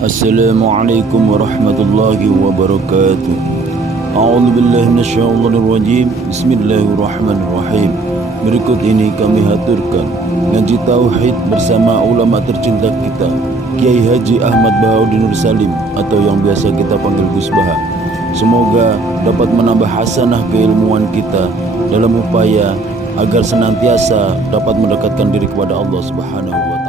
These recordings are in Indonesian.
Assalamualaikum warahmatullahi wabarakatuh. A'udzu billahi minasyaitonir rajim. Bismillahirrahmanirrahim. Berikut ini kami haturkan ngaji tauhid bersama ulama tercinta kita, Kiai Haji Ahmad Bahaudin Nur Salim atau yang biasa kita panggil Gus Baha. Semoga dapat menambah hasanah keilmuan kita dalam upaya agar senantiasa dapat mendekatkan diri kepada Allah Subhanahu wa taala.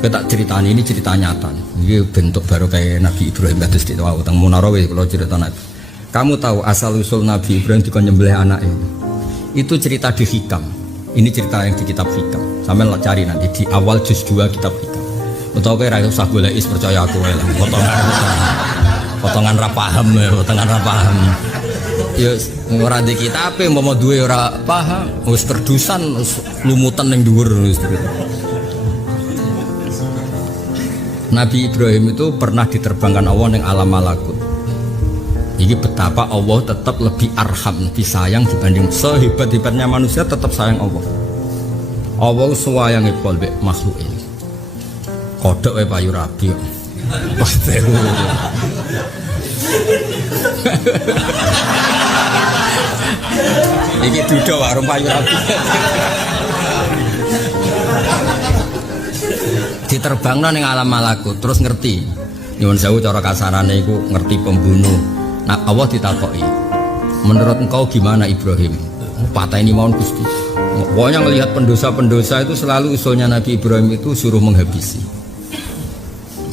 Saya tak ceritanya, ini cerita nyata. Ini bentuk baru kayak Nabi Ibrahim kados di tengah utang Munarawih kalau cerita Nabi. Kamu tahu asal usul Nabi Ibrahim dikon nyembelih anak ini? Itu cerita di Hikam. Ini cerita yang di kitab Hikam. Sampai cari nanti di awal juz 2 kitab Hikam. Tahu kayak usah golek percaya aku lah. Potongan ra paham ya, potongan ra paham. Ya ora di kitab e mau duwe ora paham, wis terdusan lumutan ning dhuwur wis. Nabi Ibrahim itu pernah diterbangkan Allah yang alam malakut. Ini betapa Allah tetap lebih arham, lebih sayang dibanding sehebat-hebatnya manusia tetap sayang Allah. Allah sayang ibol makhluk ini. Kodok we payu rabi. Wah beru. Iki duda warung payu rabi. Diterbangno ning alam malakut terus ngerti nyuwun sewu cara kasarane iku ngerti pembunuh. Nah Allah ditakoki, menurut engkau gimana Ibrahim? Pateni mawon Gusti. Pokoknya ngelihat pendosa-pendosa itu selalu usulnya Nabi Ibrahim itu suruh menghabisi.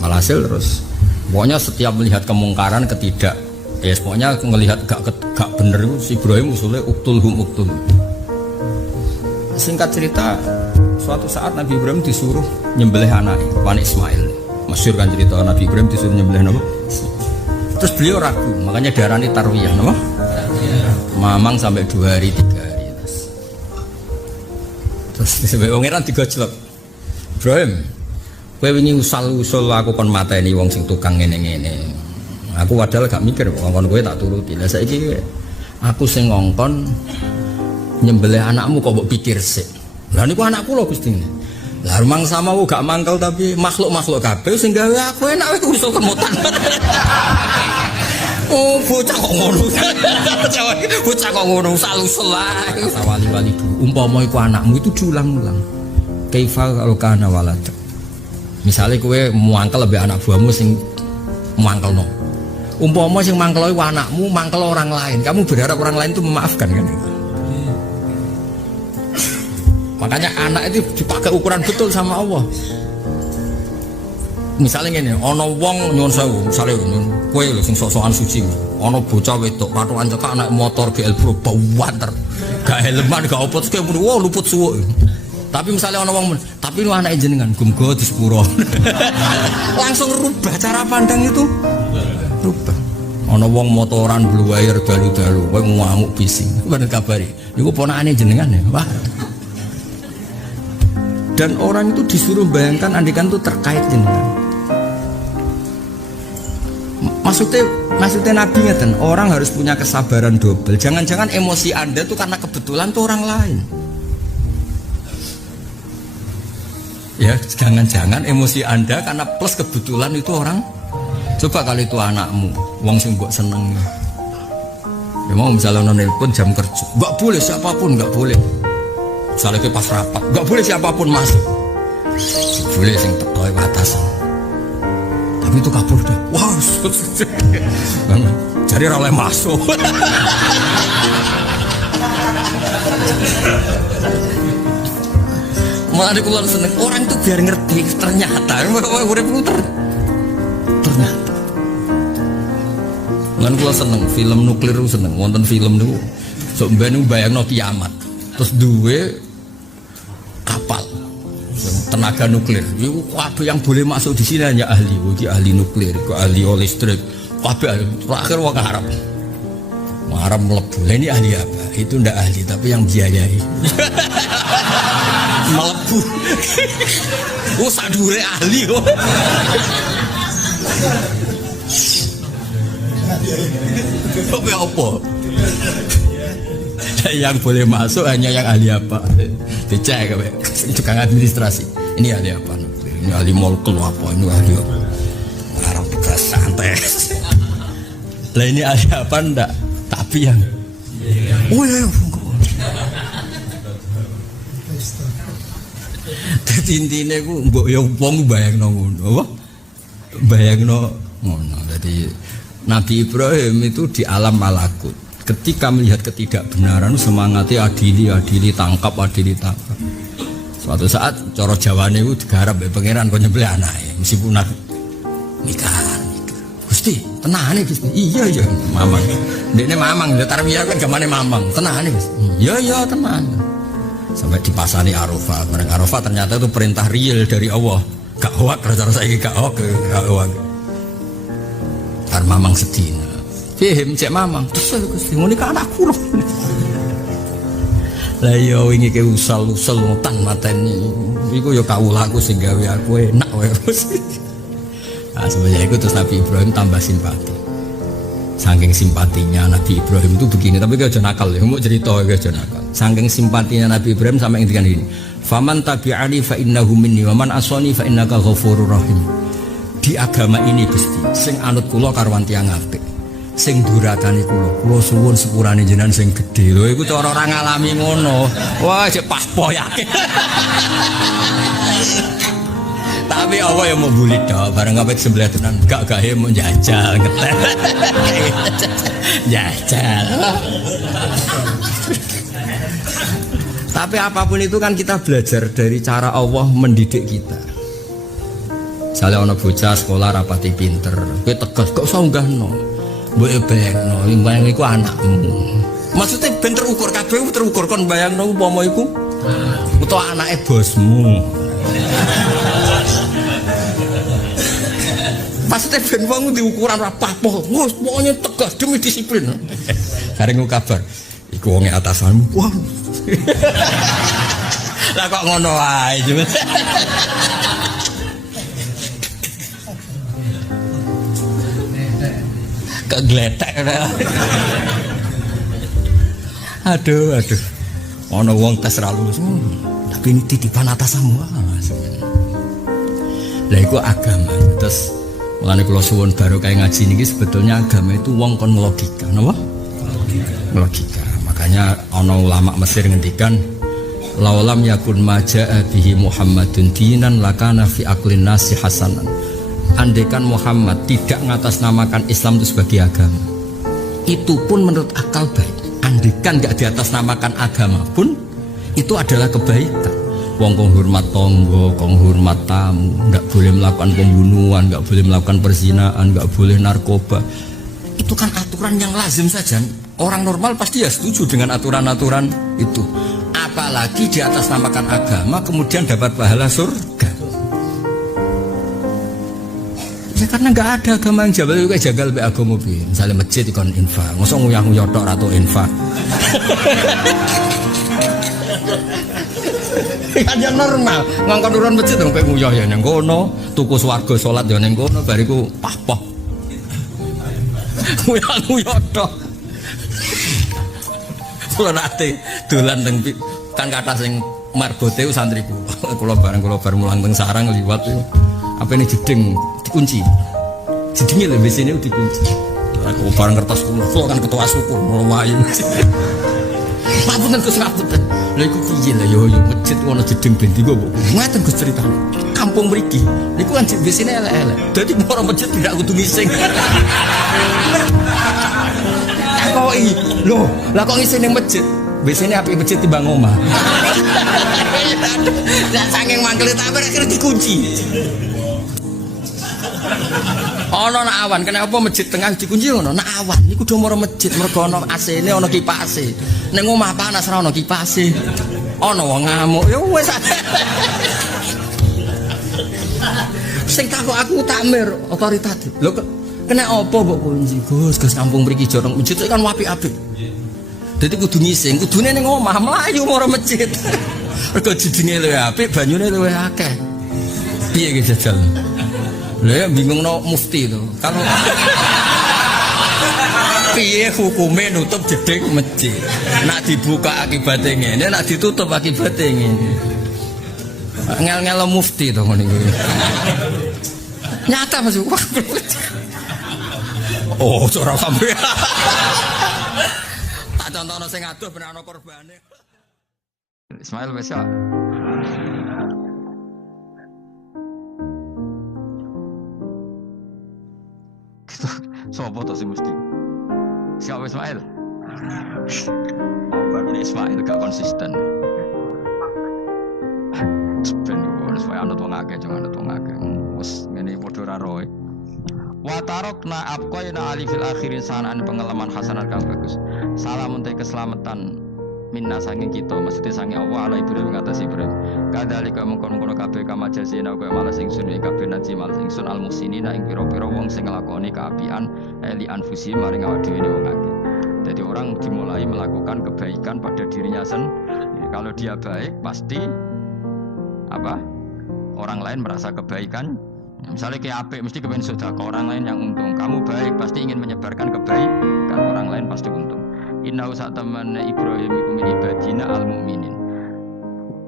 Malhasil terus pokoknya setiap melihat kemungkaran pokoknya ngelihat gak bener itu si Ibrahim usulnya uktulhum. Singkat cerita, suatu saat Nabi Ibrahim disuruh nyembelih anak Wan Ismail. Masyhur kan cerita Nabi Ibrahim disuruh nyembelih apa? Terus beliau ragu, makanya diarani tarwiyah, apa? Mamang sampai 2 hari 3 hari. Terus sampai pangeran digojlok. Ibrahim, kowe wingi usul aku kon mateni wong sing tukang ngene-ngene. Aku padahal gak mikir ngongkon kowe tak turuti. Lah saiki aku sing ngongkon nyembelih anakmu kok mbok pikir sik. Lah niku anakku lho Gusti. Lah mangsa mau gak mangkel tapi makhluk-makhluk kabeh sing gawe aku enak wis usul kemutan. Oh bocah kok ngono. Bocah kok ngono salusul lah. Wali-wali umpama iku anakmu itu diulang-ulang. Kaifa kana walad. Misale kowe muangkel lebih anak buahmu sing muangkelno. Umpama sing mangkel iku anakmu, mangkel orang lain. Kamu berharap orang lain itu memaafkan kan? Makanya anak itu dipakai ukuran betul sama Allah. Misalnya gini, ono wong nyuwun sewu, misalnya kowe lho sing sok-sokan suci, ono bocah wedok ratusan cekak naik motor GL Pro banter, gak helman, gak opot, kayak muni, wow luput suwuk. Tapi misalnya ono wong, tapi lu anak jenengan gumgo di sepuro, langsung rubah cara pandang itu, rubah. Ono wong motoran blue wire dalu-dalu, kowe ngamuk bising, bener kabari, niku ponakane jenengan ya, wah. Dan orang itu disuruh bayangkan andikan itu terkait jenengan. Maksudnya Nabi ngeten, orang harus punya kesabaran double. Jangan-jangan emosi Anda itu karena kebetulan tuh orang lain. Ya, jangan-jangan emosi Anda karena plus kebetulan itu orang. Coba kali itu anakmu, wong sing mbok seneng. Ya mau misalnya nelpon jam kerja, nggak boleh siapapun, nggak boleh. Misalnya ke pas rapat, nggak boleh siapapun masuk. Boleh sing tekoi batasan. Tapi itu kabur dah. Wah, jadi oleh masuk. Malah di keluar seneng. Orang itu biar ngerti ternyata. Ternyata. Ngan keluar seneng. Film nuklir seneng. Wonten film itu. So mbak bayang no kiamat. Terus duwe kapal tenaga nuklir. Itu kabeh yang boleh masuk di sini hanya ahli, ahli nuklir, ahli listrik. Kabeh terakhir wong Arab. Wong Arab mlebu. Ini ahli apa? Itu ndak ahli tapi yang biayai. Mlebu. Oh sadure ahli kok. Kok apa? Yang boleh masuk hanya yang ahli apa? Dicek tukang administrasi. Ini ahli apa? Ini ahli molekul apa ini ahli arah bekas santai. Lah ini ahli apa ndak? Tapi yang oh ya. Dadi intine ku mbok ya wong bayangno ngono apa? Bayangno ngono. Jadi Nabi Ibrahim itu di alam malakut. Ketika melihat ketidakbenaran semangatnya adili tangkap. Suatu saat cara Jawane itu digarap ya pangeran kok nyembelih anake meskipun nikah. Gusti, tenane Gusti. Iya mamang. Ndekne mamang tarbiyah kan gamane mamang. Tenane Gusti. Iya tenan. Sampai dipasani Arafah. Bareng Arafah ternyata itu perintah real dari Allah. Gak hoak cara saiki gak hoak. Kar mamang sedina. Fihim cek mamang. Terus Gusti ngene ka anakku lho. Lah iya wingi ke usal-usal ngutan mateni. Iku ya kawulaku sing gawe aku enak wae. Nah, sebenarnya itu terus Nabi Ibrahim tambah simpati. Saking simpatinya Nabi Ibrahim itu begini, tapi gak nakal ya, mau cerita gak nakal. Saking simpatinya Nabi Ibrahim sampai ngendikan ini. Faman tabi'ani fa innahu minni wa man asani fa innaka ghafurur rahim. Di agama ini Gusti, sing anut kula karwan tiyang apik. Sing durakane kula suwun sepurane jenengan sing gedhe. Lho iku cara ora ngalami ngono. Wah, cek paspo yakin. Tapi Allah yang mau bulit dah, barang ngapet sebelah tenan, gak mau jajal ngetek. Jajal. Tapi apapun itu kan kita belajar dari cara Allah mendidik kita. Misalnya ana bocah sekolah rapati pinter, kowe tegas kok iso unggahno. Mbok bayangno, bayang iku anakmu. Maksudnya ben terukur kabeh terukur kon bayangno umpama iku utawa anake bosmu. Maksudnya ben wong di ukuran apa-apa, wis pokoknya tegas demi disiplin. Kareng kabar, iku wong atasanmu. Wah. Lah kok ngono wae. Kegletek. Aduh. Ono wong tes ra lulus. Tapi ini titipan atasanmu. Lah iku agama. Terus mulane kula suwun baru kayak ngaji niki sebetulnya agama itu wong kon logika, napa? Logika. Makanya ana ulama Mesir ngendikan laulam yakun majaa bihi Muhammadun dinan lakana fi aqlin nasi hasanan. Andaikan Muhammad tidak ngatasnamakan Islam itu sebagai agama, itu pun menurut akal baik. Andaikan enggak diatasnamakan agama pun itu adalah kebaikan. Wong kong hormat tonggo, kong hormat tamu, enggak boleh melakukan pembunuhan, enggak boleh melakukan perzinaan, enggak boleh narkoba. Itu kan aturan yang lazim saja. Orang normal pasti ya setuju dengan aturan-aturan itu. Apalagi diatasnamakan agama kemudian dapat pahala surga. Ya karena enggak ada agama yang jagal be agama piye. Misale masjid ikon infak, mosok nguyah-nguyah tok ratu infak. Kan yang normal, ngangkon turun masjid dong kayak nguyah ya ning kono, tuku swarga salat ya ning kono bariku pah-pah. Nguyah-nguyah tok. Kula nate dolan teng kan kata sing marbote santriku. Kula bareng mulang teng sarang liwat yo. Apa ini jeding dikunci. Jedingnya lho WC-ne dikunci. Aku bareng kertas kula kan ketua suku mulai. Ngapunten Gus ngapunten. Lha iku piye lho yo masjid ono jeding ben digo kok. Ngaten Gus critane. Kampung mriki niku kan WC-ne elek-elek. Dadi para masjid tidak kudu ngising. Takoki, lho, lah kok ngising ning masjid? WC-ne apik masjid timbang omah. Lah saking mangkele tak akhirnya dikunci. Ana nak awan, kenapa masjid tengah dikunci ngono? Nak awan niku do mara masjid mergo ana AC-ne ana kipase. Ning omah panas ora ana kipase. Ana wong ngamuk ya wis. Sing takok aku takmir otoritatif. Lho kena apa mbok kunci? Gus kampung mriki jorong masjid kan apik-apik. Dadi kudu ngising, kudune ning omah mlayu mara masjid. Mergo jedinge luwih apik, banyune luwih akeh. Piye iki jajal? Lah bingung no mufti itu. Kalau piye hukume nutup jeding masjid? Nak dibuka akibatnya ngene, nak ditutup akibatnya ngene. Ngel-ngel mufti to ngene iki. Nyata Mas. Oh, ora sampe. Tak contohno sing adoh ben ana korbane. Ismail wis ya. Sopo to sing mesti? Siapa Ismail? Baru Ismail gak konsisten. Ben wis wae ana wong akeh jangan ana wong akeh. Wes ngene padha ra roe. Wa tarakna abqaina ali fil akhirin sanaan pengalaman hasanah kang bagus. Salamun te keselamatan minna sanging kita maksudnya sanging Allah ala Ibrahim ngatasi Ibrahim. Kadalika mengkono-kono kabeh kama jasina kowe malas ingsun ing kabeh naji malas ingsun al muhsinina ing pira-pira wong sing nglakoni kaapian eli anfusi maring awak dhewe wong akeh. Jadi orang dimulai melakukan kebaikan pada dirinya sendiri. Kalau dia baik pasti apa? Orang lain merasa kebaikan. Misalnya kayak apik mesti kepen sedekah, orang lain yang untung. Kamu baik pasti ingin menyebarkan kebaikan, orang lain pasti untung. Inna sa'tamanna Ibrahim iku min ibadina al-mu'minin.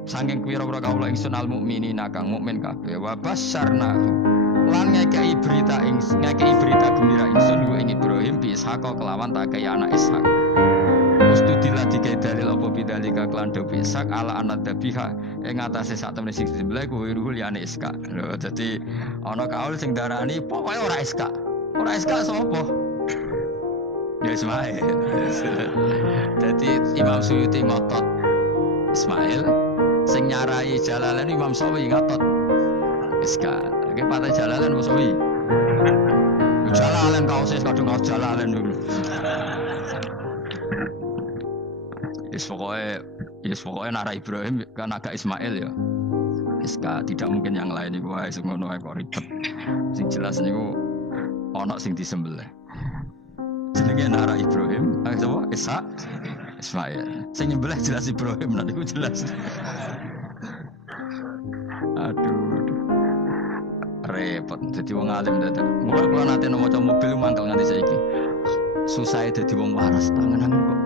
Saking pira-pira kaula ingsun al-mu'minina kang mukmin kabeh. Wa basyarnahu. Lan ngekei berita gembira ingsun ku ing Ibrahim bi Ishaq kelawan tak kaya anak Ishaq. Mustudillah dikai dalil apa bidalika kelan dobi Ishaq ala anak dabiha ing atase sak temene sing disembelih kuwi ruhul yane Ishaq. Lho dadi ana kaul sing darani pokoke ora Ishaq. Ora Ishaq sapa? Ya Ismail. Dadi Imam Suyuti ngotot Ismail sing nyarai Jalalain Imam Sawi ngotot Ishaq. Oke, patah Jalalain Musawi. Jalalain kaos kadung kaos Jalalain dulu. Pokoknya Nara Ibrahim kan agak Ismail ya. Iska tidak mungkin yang lain iku wae sing ngono kok ribet. Sing jelas niku ana sing disembelih. Jenenge Nara Ibrahim, sapa? Ishaq Ismail. Sing nyembelih jelas Ibrahim nanti ku jelas. Aduh. Repot dadi wong alim dadak. Mula kula nate maca mobil mangkel nganti saiki. Susah dadi wong waras tangan kok.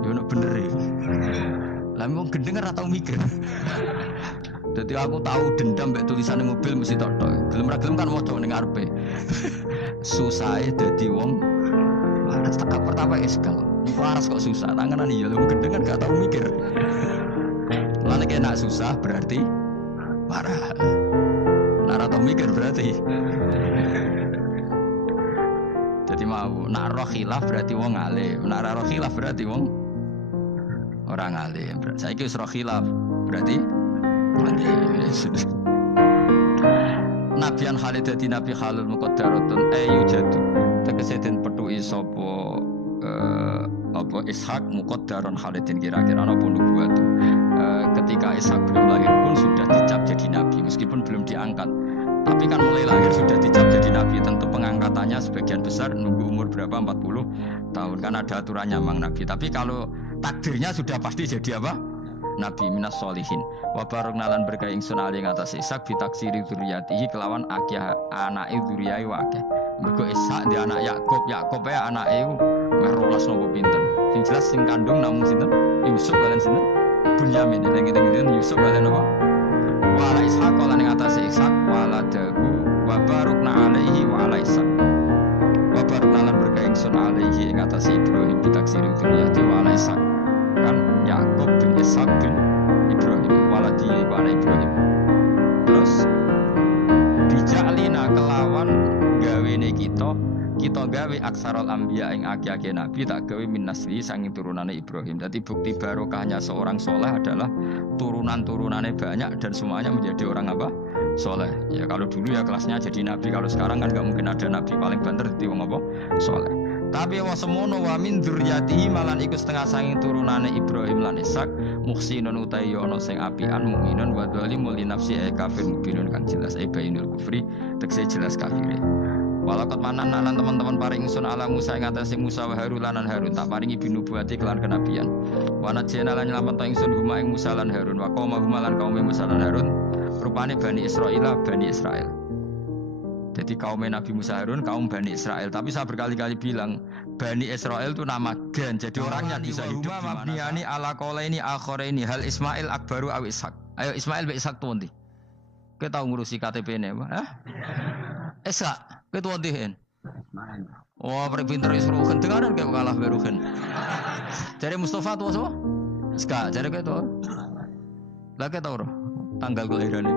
Ya ono bener e. Lah wong gendeng ora tau mikir. Dadi aku tahu dendam mek tulisane mobil mesti tok. Gelem ra gelem kan maca ning ngarepe. Susah dadi wong waras tak pertama eskal. Waras kok susah tanganan ya wong gendeng kan gak tau mikir. Lah nek enak susah berarti waras. Nara tau mikir berarti. Jadi mau nak roh khilaf berarti wong alim, nak roh khilaf berarti wong orang alim. Saiki wis roh khilaf berarti alim. Nabiyan Khalid dadi nabi halul muqaddaratun yujadu. Tegese den petuki sapa apa Ishaq muqaddaron Khalidin kira-kira ana pun nubuat. Ketika Ishaq belum lahir pun sudah dicap jadi nabi meskipun belum diangkat. Tapi kan mulai lahir sudah dicap jadi nabi. Tentu pengangkatannya sebagian besar nunggu umur berapa 40 tahun kan ada aturannya memang nabi. Tapi kalau takdirnya sudah pasti jadi apa? Nabi minas solihin. Wa barokna lan berkah ingsun ali ngatas Ishaq bitaksiri dzurriyyatihi kelawan akeh anake dzurriyyah akeh. Mergo Ishaq di anak Yakub ya anake merolas nopo pinten. Sing jelas sing kandung namung sinten? Yusuf kalian sinten? Bunyamin. Yang Yusuf kalian apa? Wala Ishaq lan ing atase Ishaq wala dahu wa barokna alaihi wa ala Ishaq. Wa barokna lan berkah ingsun alaihi ing atase Ibrahim bitaksiri dzurriyyati wa ala Ishaq. Kan Yakub bin Ishaq bin Ibrahim waladi wa ala Ibrahim. Terus dijalina kelawan gawene kita gawe aksarul anbiya ing akeh-akeh nabi tak gawe min nasli sanging turunane Ibrahim. Jadi bukti barokahnya seorang soleh adalah turunan-turunannya banyak dan semuanya menjadi orang apa? Soleh. Ya kalau dulu ya kelasnya jadi nabi, kalau sekarang kan nggak mungkin ada nabi paling banter jadi wong apa? Soleh. Tapi wa semono wa min dzurriyyatihi malan iku setengah sanging turunane Ibrahim lan Ishaq muhsinun utawi ana sing apian mukminun wa dhalimul li nafsi kafir mubinun kan jelas bainul kufri tekse jelas kafire. Walakot manan lan teman-teman paring ingsun ala Musa ing atase Musa wa Harun lan Harun tak paringi binubuwati kelan kenabian. Wa najena lan nyelametno ingsun huma ing Musa lan Harun wa qauma huma lan kaum Musa lan Harun rupane Bani Israil. Jadi kaum Nabi Musa Harun kaum Bani Israel. Tapi saya berkali-kali bilang Bani Israel itu nama gen. Jadi orangnya bisa hidup di mana. Mabniani ala qaulaini akharaini hal Ismail akbaru aw Ishak. Ayo Ismail be Ishak tuh nanti. Kita tahu ngurusi KTP ini, Pak. Ishak, kita tuh nanti. Wah, pinter Ruhen dengaran kayak kalah Ruhen. Jadi Mustafa tuh apa? Ishak, jadi kayak tuh. Lah kita tahu tanggal kelahirannya.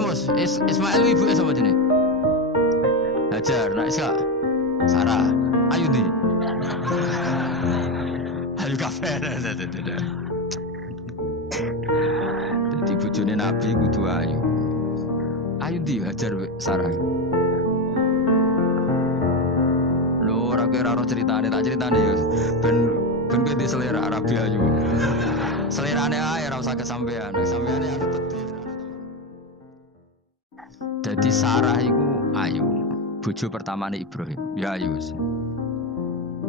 Mus, Ismail ibu sama jenis Hajar, nak Ishak Sarah, Ayudi Ayu kafe jadi bujone Nabi kudu Ayu Ayudi, Hajar, Sarah lho, rakyat ceritanya, tak ceritanya ya ben di selera Arabi Ayu selerane aja, rasa kesampean kesampeannya ada petir. Jadi Sarah itu Ayu, bojo pertamane Ibrahim. Ya Ayu.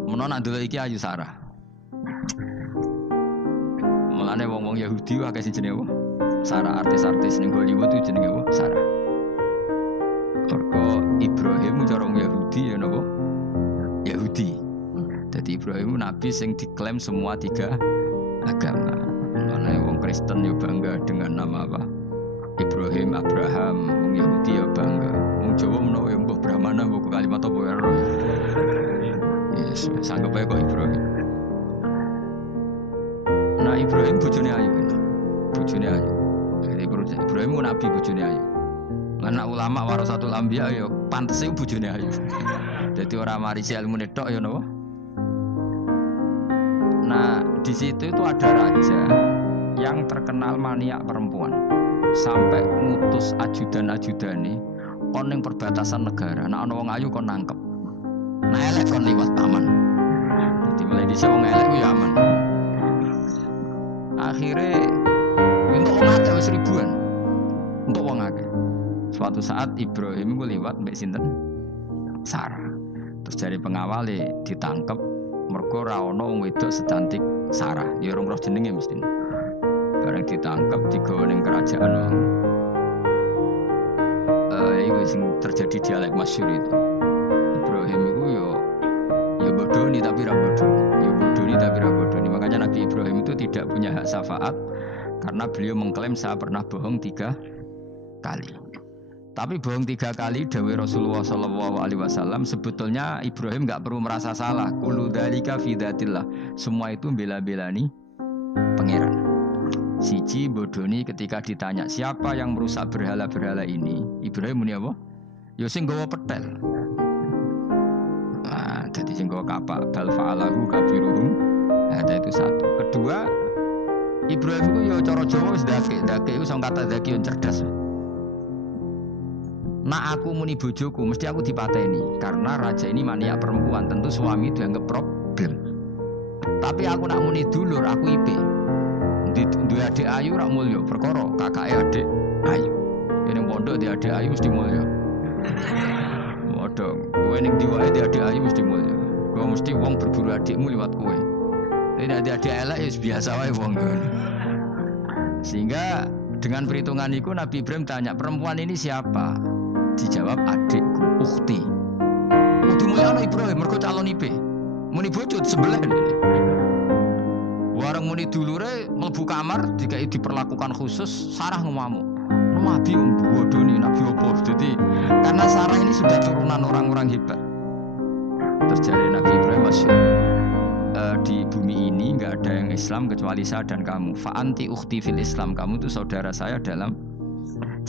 Menawa nak ndelok iki Ayu Sarah. Mulane wong-wong Yahudi akeh sing jenenge apa? Sarah, artis-artis ning Hollywood itu jenenge apa? Sarah. Mergo Ibrahim cara wong Yahudi ya napa? Yahudi. Jadi Ibrahim nabi sing diklaim semua 3 agama. Mulane wong Kristen yo bangga dengan nama apa? Ibrahim, Abraham, wong Yahudi ya bangga. Wong Jawa menawa ya mbah Brahmana mbah kalimat apa ya. Yes, sanggep ae kok Ibrahim. Nah, Ibrahim bojone Ayu. Bojone Ayu. Jadi Ibrahim ku nabi bojone Ayu. Anak ulama warasatul anbiya ya pantese bojone Ayu. Jadi ora marisi ilmune tok ya napa. Nah, di situ itu ada raja yang terkenal maniak perempuan. Sampai ngutus ajudan-ajudane kon ning perbatasan negara. Nek ana wong ayu kon nangkep. Nek elek kon liwat taman. Dadi mulai dhisik wong elek ku ya aman. Akhire untuk wong akeh wis ribuan. Untuk wong akeh. Suatu saat Ibrahim ku liwat mbek sinten? Sarah. Terus dari pengawale ditangkep mergo ora ana wong wedok secantik Sarah. Ya ora roh jenenge mesti. Barang ditangkap digawa ning kerajaan itu sing terjadi dialek masyhur itu. Ibrahim itu ya bodoni tapi ra bodoni. Ya bodoni tapi ra bodoni. Makanya Nabi Ibrahim itu tidak punya hak syafaat karena beliau mengklaim saya pernah bohong 3 kali. Tapi bohong 3 kali dawuh Rasulullah SAW sebetulnya Ibrahim enggak perlu merasa salah. Kullu dzalika fi dzatillah. Semua itu bela-belani pangeran. Siji bodoni ketika ditanya siapa yang merusak berhala-berhala ini, Ibrahim muni apa? Ya sing nggawa petel. Nah, jadi sing nggawa kapak bal fa'alahu kabiruhum. Nah, itu satu. Kedua, Ibrahim itu ya cara Jawa wis ndake iku sing kata ndake yo cerdas. Nah, aku muni bojoku mesti aku dipateni karena raja ini maniak perempuan, tentu suami dianggap problem. Tapi aku nak muni dulur, aku IP. Dua adik ayu rak mulya perkara kakake adik ayu. Ning pondok di adik ayu mesti mulya. Modho, kowe ning diwae di adik ayu mesti mulya. Kowe mesti wong berburu adikmu liwat kowe. Nek adik elek ya biasa wae wong. Sehingga dengan perhitungan itu Nabi Ibrahim tanya, perempuan ini siapa? Dijawab adikku, ukhti. Kudu mulya ana Ibrahim mergo calon IP. Muni bojo sebelah. Warang muni dulure mlebu kamar dikai diperlakukan khusus, Sarah ngamuk. Nabi bodoni Nabi opo. Jadi karena Sarah ini sudah turunan orang-orang hebat. Terjadi Nabi Ibrahim masyhur. Di bumi ini enggak ada yang Islam kecuali saya dan kamu. Fa anti ukhti fil Islam. Kamu itu saudara saya dalam.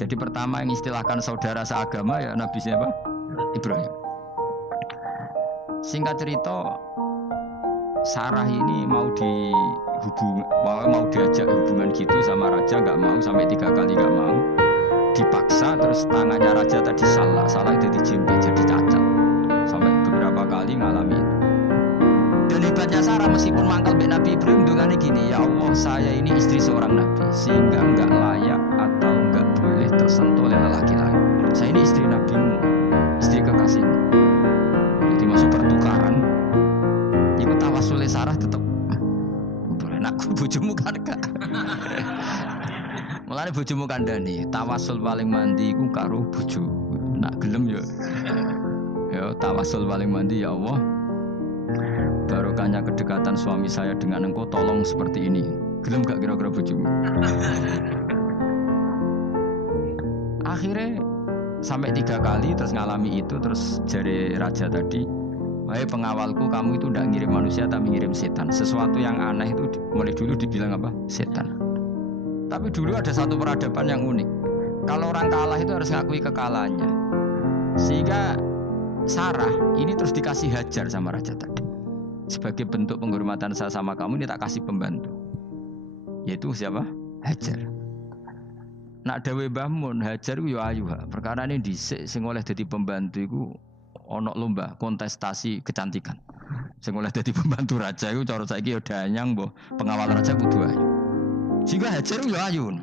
Jadi pertama yang istilahkan saudara seagama ya Nabi siapa? Ibrahim. Singkat cerita Sarah ini mau diajak hubungan gitu sama raja, nggak mau, sampai 3 kali nggak mau, dipaksa, terus tangannya raja tadi salah itu dijimpe jadi cacat, sampai beberapa kali ngalami. Dan hebatnya Sarah meskipun mangkal be Nabi Ibrahim dongane gini, ya Allah saya ini istri seorang nabi sehingga nggak layak atau nggak boleh tersentuh oleh lelaki lain. Saya ini istri nabimu, istri kekasihmu. Jadi masuk pertukaran. Iku tawassul Sarah tetep boleh nak bojomu kan gak. Mulane Mulane bojomu kandhani, tawasul paling mandi iku karo bojo. Nak gelem ya. Ya tawasul paling mandi ya Allah. Barokahnya kedekatan suami saya dengan engkau tolong seperti ini. Gelem gak kira-kira bojomu? Akhirnya sampai 3 kali terus ngalami itu, terus jari raja tadi, wahai pengawalku, kamu itu tidak ngirim manusia tapi ngirim setan. Sesuatu yang aneh itu mulai dulu dibilang apa? Setan. Tapi dulu ada satu peradaban yang unik. Kalau orang kalah itu harus ngakui kekalahannya. Sehingga Sarah ini terus dikasih Hajar sama raja tadi. Sebagai bentuk penghormatan saya sama kamu, ini tak kasih pembantu. Yaitu siapa? Hajar. Nak dawe Mbah Mun, Hajar ku yo ayu ha. Perkara ini dhisik sing oleh dadi pembantu iku ana lomba kontestasi kecantikan. Sing oleh dadi pembantu raja iku cara saiki yo danyang mbah pengawal raja kudu ayu. Sehingga Hajar yo ayu.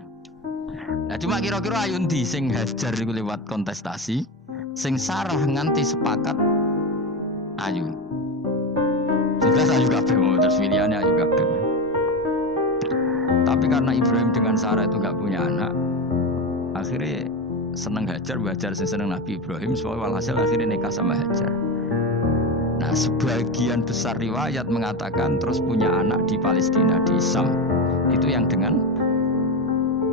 Nah cuma kira-kira ayu ndi sing Hajar iku lewat kontestasi, sing Sarah nganti sepakat ayu. Jelas ayu kabeh terus pilihane ayu kabeh. Tapi karena Ibrahim dengan Sarah itu enggak punya anak, akhirnya seneng Hajar, seneng Nabi Ibrahim, soalnya walhasil akhirnya nikah sama Hajar. Nah sebagian besar riwayat mengatakan terus punya anak di Palestina, di Sam, itu yang dengan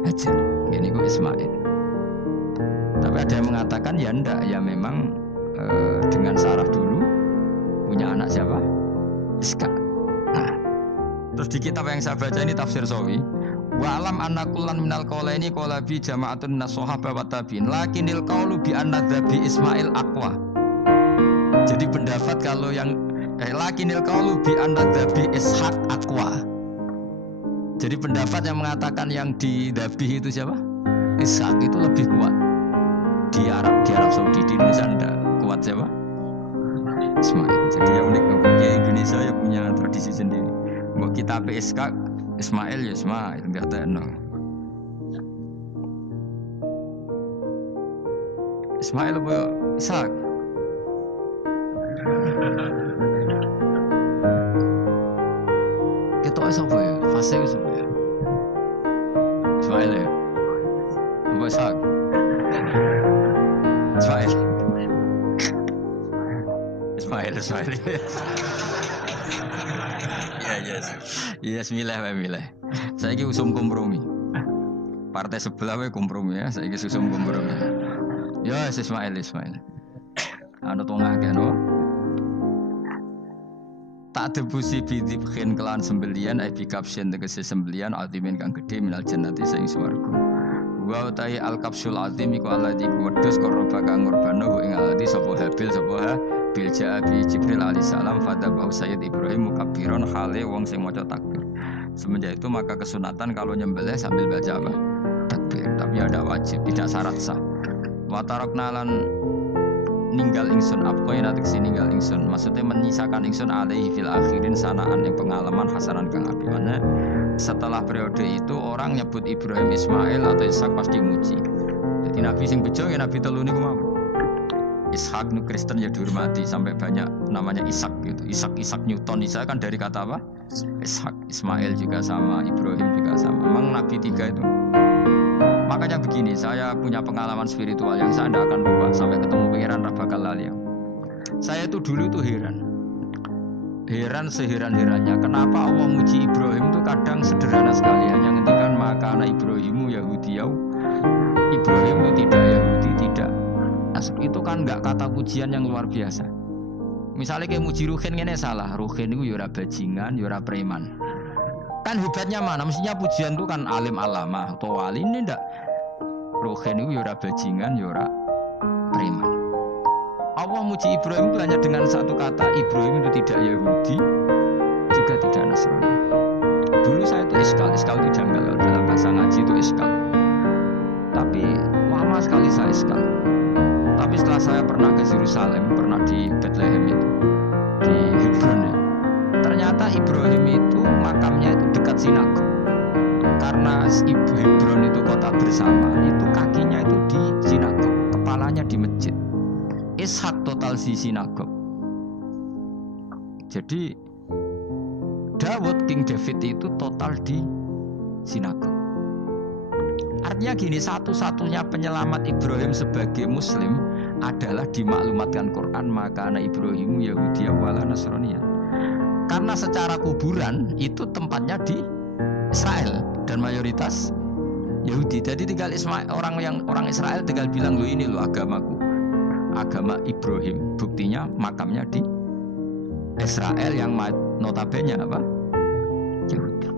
Hajar, ini gue Ismail. Tapi ada yang mengatakan ya enggak, ya memang dengan Sarah dulu punya anak siapa? Iska. Nah, terus di kitab yang saya baca ini tafsir Sawi. Wa alam anna kullan minal qaulaini qala bi jama'atun minas sahabah wa tabi'in lakinnil qaulu bi anna dzabi Ismail aqwa. Jadi pendapat kalau yang lakinnil qaulu bi anna dzabi Ishaq aqwa. Jadi pendapat yang mengatakan yang didabih itu siapa? Ishaq itu lebih kuat. Di Arab Saudi, di Indonesia enggak kuat siapa? Ismail. Jadi ya unik, ya Indonesia ya punya tradisi sendiri. Mbok kitab Ishaq Ismail ya Ismail, enggak tahu. Ismail apa Ishak? Kita apa ya? Fase apa ya? Ismail ya? Apa Ishak? Ismail. Ismail. Yes, milih. Saya ini usum kompromi. Partai sebelah we kompromi ya. Saya ini usum kompromi. Ya, Ismail. Anu tengah kan, tak debusi bidibkin kelan sembelian, epi kapsen tegese sembelian, altimin kang gede minal jannati saing swarga. Wa utai al kapsul altim iku alladzi kuwedhus koroba kang ngorbano ing alladzi sapa habil bil ja'abi Jibril alaihissalam fadabahu Sayyid Ibrahim mukabbiron khale wong sing maca takbir. Semenjak itu maka kesunatan kalau nyembelih sambil baca apa? Takbir. Tapi ada wajib, tidak syarat sah. Wa tarakna lan ninggal ingsun apa yen atik ninggal ingsun. Maksudnya menyisakan ingsun alaihi fil akhirin sanaan yang pengalaman hasanan kang api. Mana setelah periode itu orang nyebut Ibrahim Ismail atau Ishak pasti muji. Jadi Nabi sing bejo ya Nabi telu niku mawon. Ishak nu Kristen ya dihormati sampai banyak namanya Ishak gitu. Ishak Newton Ishak kan dari kata apa? Ishak. Ismail juga sama, Ibrahim juga sama. Memang Nabi 3 itu. Makanya begini, saya punya pengalaman spiritual yang saya tidak akan lupa sampai ketemu pikiran bakal lali. Saya itu dulu tuh heran seheran-herannya kenapa Allah muji Ibrahim itu kadang sederhana sekali, hanya ngendikan maka anak Ibrahimu Yahudiyau. Ibrahim itu tidak Yahudi, tidak. Itu kan enggak kata pujian yang luar biasa. Misalnya kayak muji Ruhin ini salah. Ruhin itu yura bajingan, yura preman. Kan hebatnya mana? Mestinya pujian itu kan alim alama atau wali. Ini enggak. Ruhin itu yura bajingan, yura preman. Allah muji Ibrahim itu hanya dengan satu kata. Ibrahim itu tidak Yahudi, juga tidak Nasrani. Dulu saya itu iskal itu janggal. Dalam bahasa ngaji itu iskal. Tapi lama sekali saya iskal. Tapi setelah saya pernah ke Yerusalem, pernah di Bethlehem itu, di Hebron ya, ternyata Ibrahim itu makamnya itu dekat sinagog. Karena Hebron itu kota bersama, itu kakinya itu di sinagog, kepalanya di masjid. Ishak total di sinagog. Jadi King David itu total di sinagog. Artinya gini, satu-satunya penyelamat Ibrahim sebagai Muslim adalah dimaklumatkan Quran, maka anak Ibrahim Yahudi wala Nasrani. Karena secara kuburan itu tempatnya di Israel dan mayoritas Yahudi. Jadi tinggal orang Israel tinggal bilang, lo ini lo agamaku, agama Ibrahim. Buktinya makamnya di Israel yang notabene apa? Yahudi.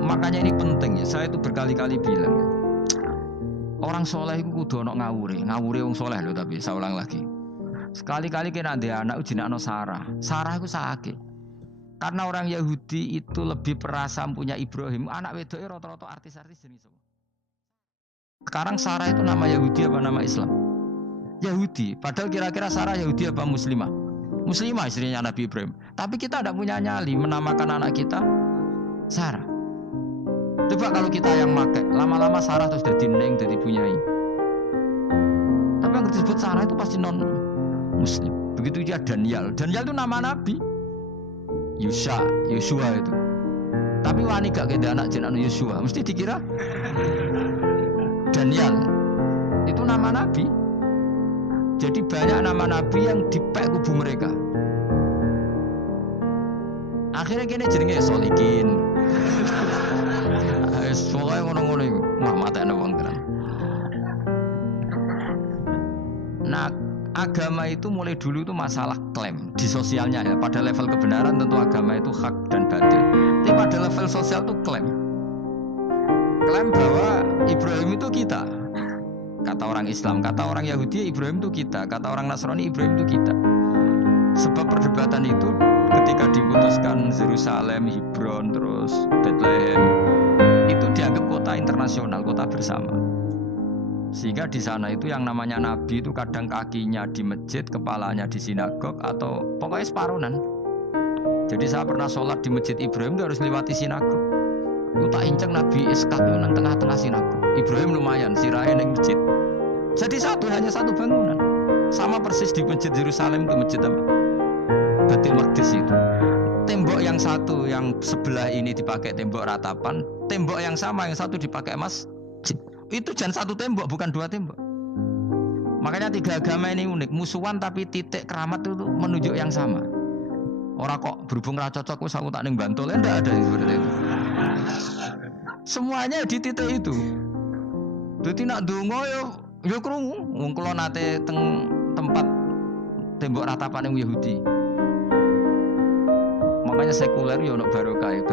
Makanya ini penting ya. Saya itu berkali-kali bilang ya, orang soleh itu kudu ono ngawure wong soleh loh. Tapi saya ulang lagi, sekali-kali kena dia anak ujinakno Sarah itu sakit. Karena orang Yahudi itu lebih perasa punya Ibrahim. Anak wedoknya rata-rata artis-artis jenis semua. Sekarang Sarah itu nama Yahudi apa nama Islam? Yahudi. Padahal kira-kira Sarah Yahudi apa Muslimah? Muslimah, istrinya Nabi Ibrahim. Tapi kita tidak punya nyali menamakan anak kita Sarah. Coba kalau kita yang pakai, lama-lama Sarah terus jadi neng, jadi punyai. Tapi yang disebut Sarah itu pasti non Muslim. Begitu dia Daniel. Daniel itu nama Nabi. Yosua itu. Tapi wani gak kayak anak jenengan Yosua, mesti dikira Daniel. Itu nama Nabi. Jadi banyak nama Nabi yang dipek kubu mereka. Akhirnya kini jenenge Solikin. Soalnya ngono-ngono itu matanya wong tenan. Nah, agama itu mulai dulu itu masalah klaim di sosialnya ya. Pada level kebenaran tentu agama itu hak dan batil. Tapi pada level sosial itu klaim bahwa Ibrahim itu kita. Kata orang Islam, kata orang Yahudi Ibrahim itu kita, kata orang Nasrani Ibrahim itu kita. Sebab perdebatan itu ketika diputuskan Yerusalem, Hebron, terus Bethlehem, itu dianggap kota internasional, kota bersama. Sehingga di sana itu yang namanya Nabi itu kadang kakinya di masjid, kepalanya di sinagog, atau pokoknya separuhan. Jadi saya pernah sholat di masjid Ibrahim itu harus lewati sinagog. Itu tak inceng Nabi Ishak itu nang tengah-tengah sinagog. Ibrahim lumayan, sirahe nang masjid. Jadi hanya satu bangunan. Sama persis di masjid Yerusalem itu masjid apa? Baitul Maqdis itu. Tembok yang satu yang sebelah ini dipakai tembok ratapan, tembok yang sama yang satu dipakai masjid. Itu jangan satu tembok, bukan dua tembok. Makanya tiga agama ini unik, musuhan tapi titik keramat itu menunjuk yang sama. Orang kok berhubung ra cocok wis aku tak ning Bantul, enggak ada seperti itu. Semuanya di titik itu. Dadi nak ndonga yo krungu, wong kula nate teng tempat tembok ratapan yang Yahudi. Makanya sekuler yo ono barokah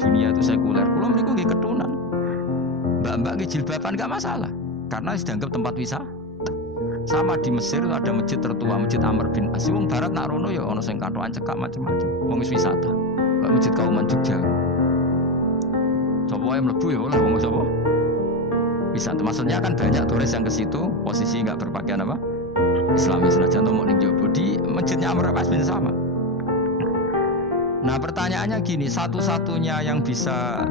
dunia itu sekuler. Kula mriku nggih ketunan. Mbak-mbak nggih jilbaban gak masalah karena dianggap tempat wisata. Sama di Mesir ada masjid tertua, Masjid Amr bin As. Wong barat nak rono ya ono sing katokan cekak macam-macam. Wong wisata. Kayak Masjid Kauman Jogja. Sopo wae mlebu ya oleh wong sapa? Wisata. Maksudnya kan banyak turis yang ke situ, posisi enggak berpakaian apa? Islamis senajan to mau ning jowo di Masjidnya Amr bin As sama. Nah, pertanyaannya gini, satu-satunya yang bisa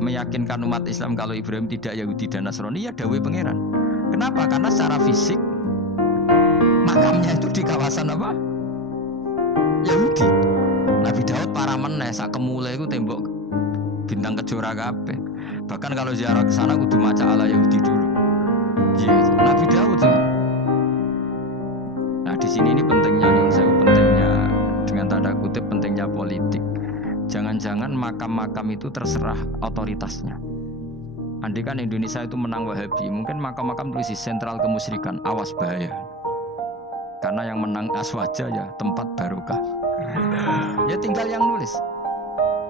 meyakinkan umat Islam kalau Ibrahim tidak Yahudi dan Nasrani ya dawuh pangeran. Kenapa? Karena secara fisik makamnya itu di kawasan apa? Yahudi. Nabi Daud para meneh sak kemule iku tembok bintang kejora kabeh. Bahkan kalau ziarah ke sana kudu maca ala Yahudi dulu. Iya, Nabi Daud. Nah, di sini ini pentingnya nyuwun sewu, pentingnya dengan tanda kutip pentingnya politik. Jangan-jangan makam-makam itu terserah otoritasnya. Andai kan Indonesia itu menang Wahabi, mungkin makam-makam tulis sentral kemusyrikan, awas bahaya. Karena yang menang aswaja ya tempat barokah. Ya tinggal yang nulis.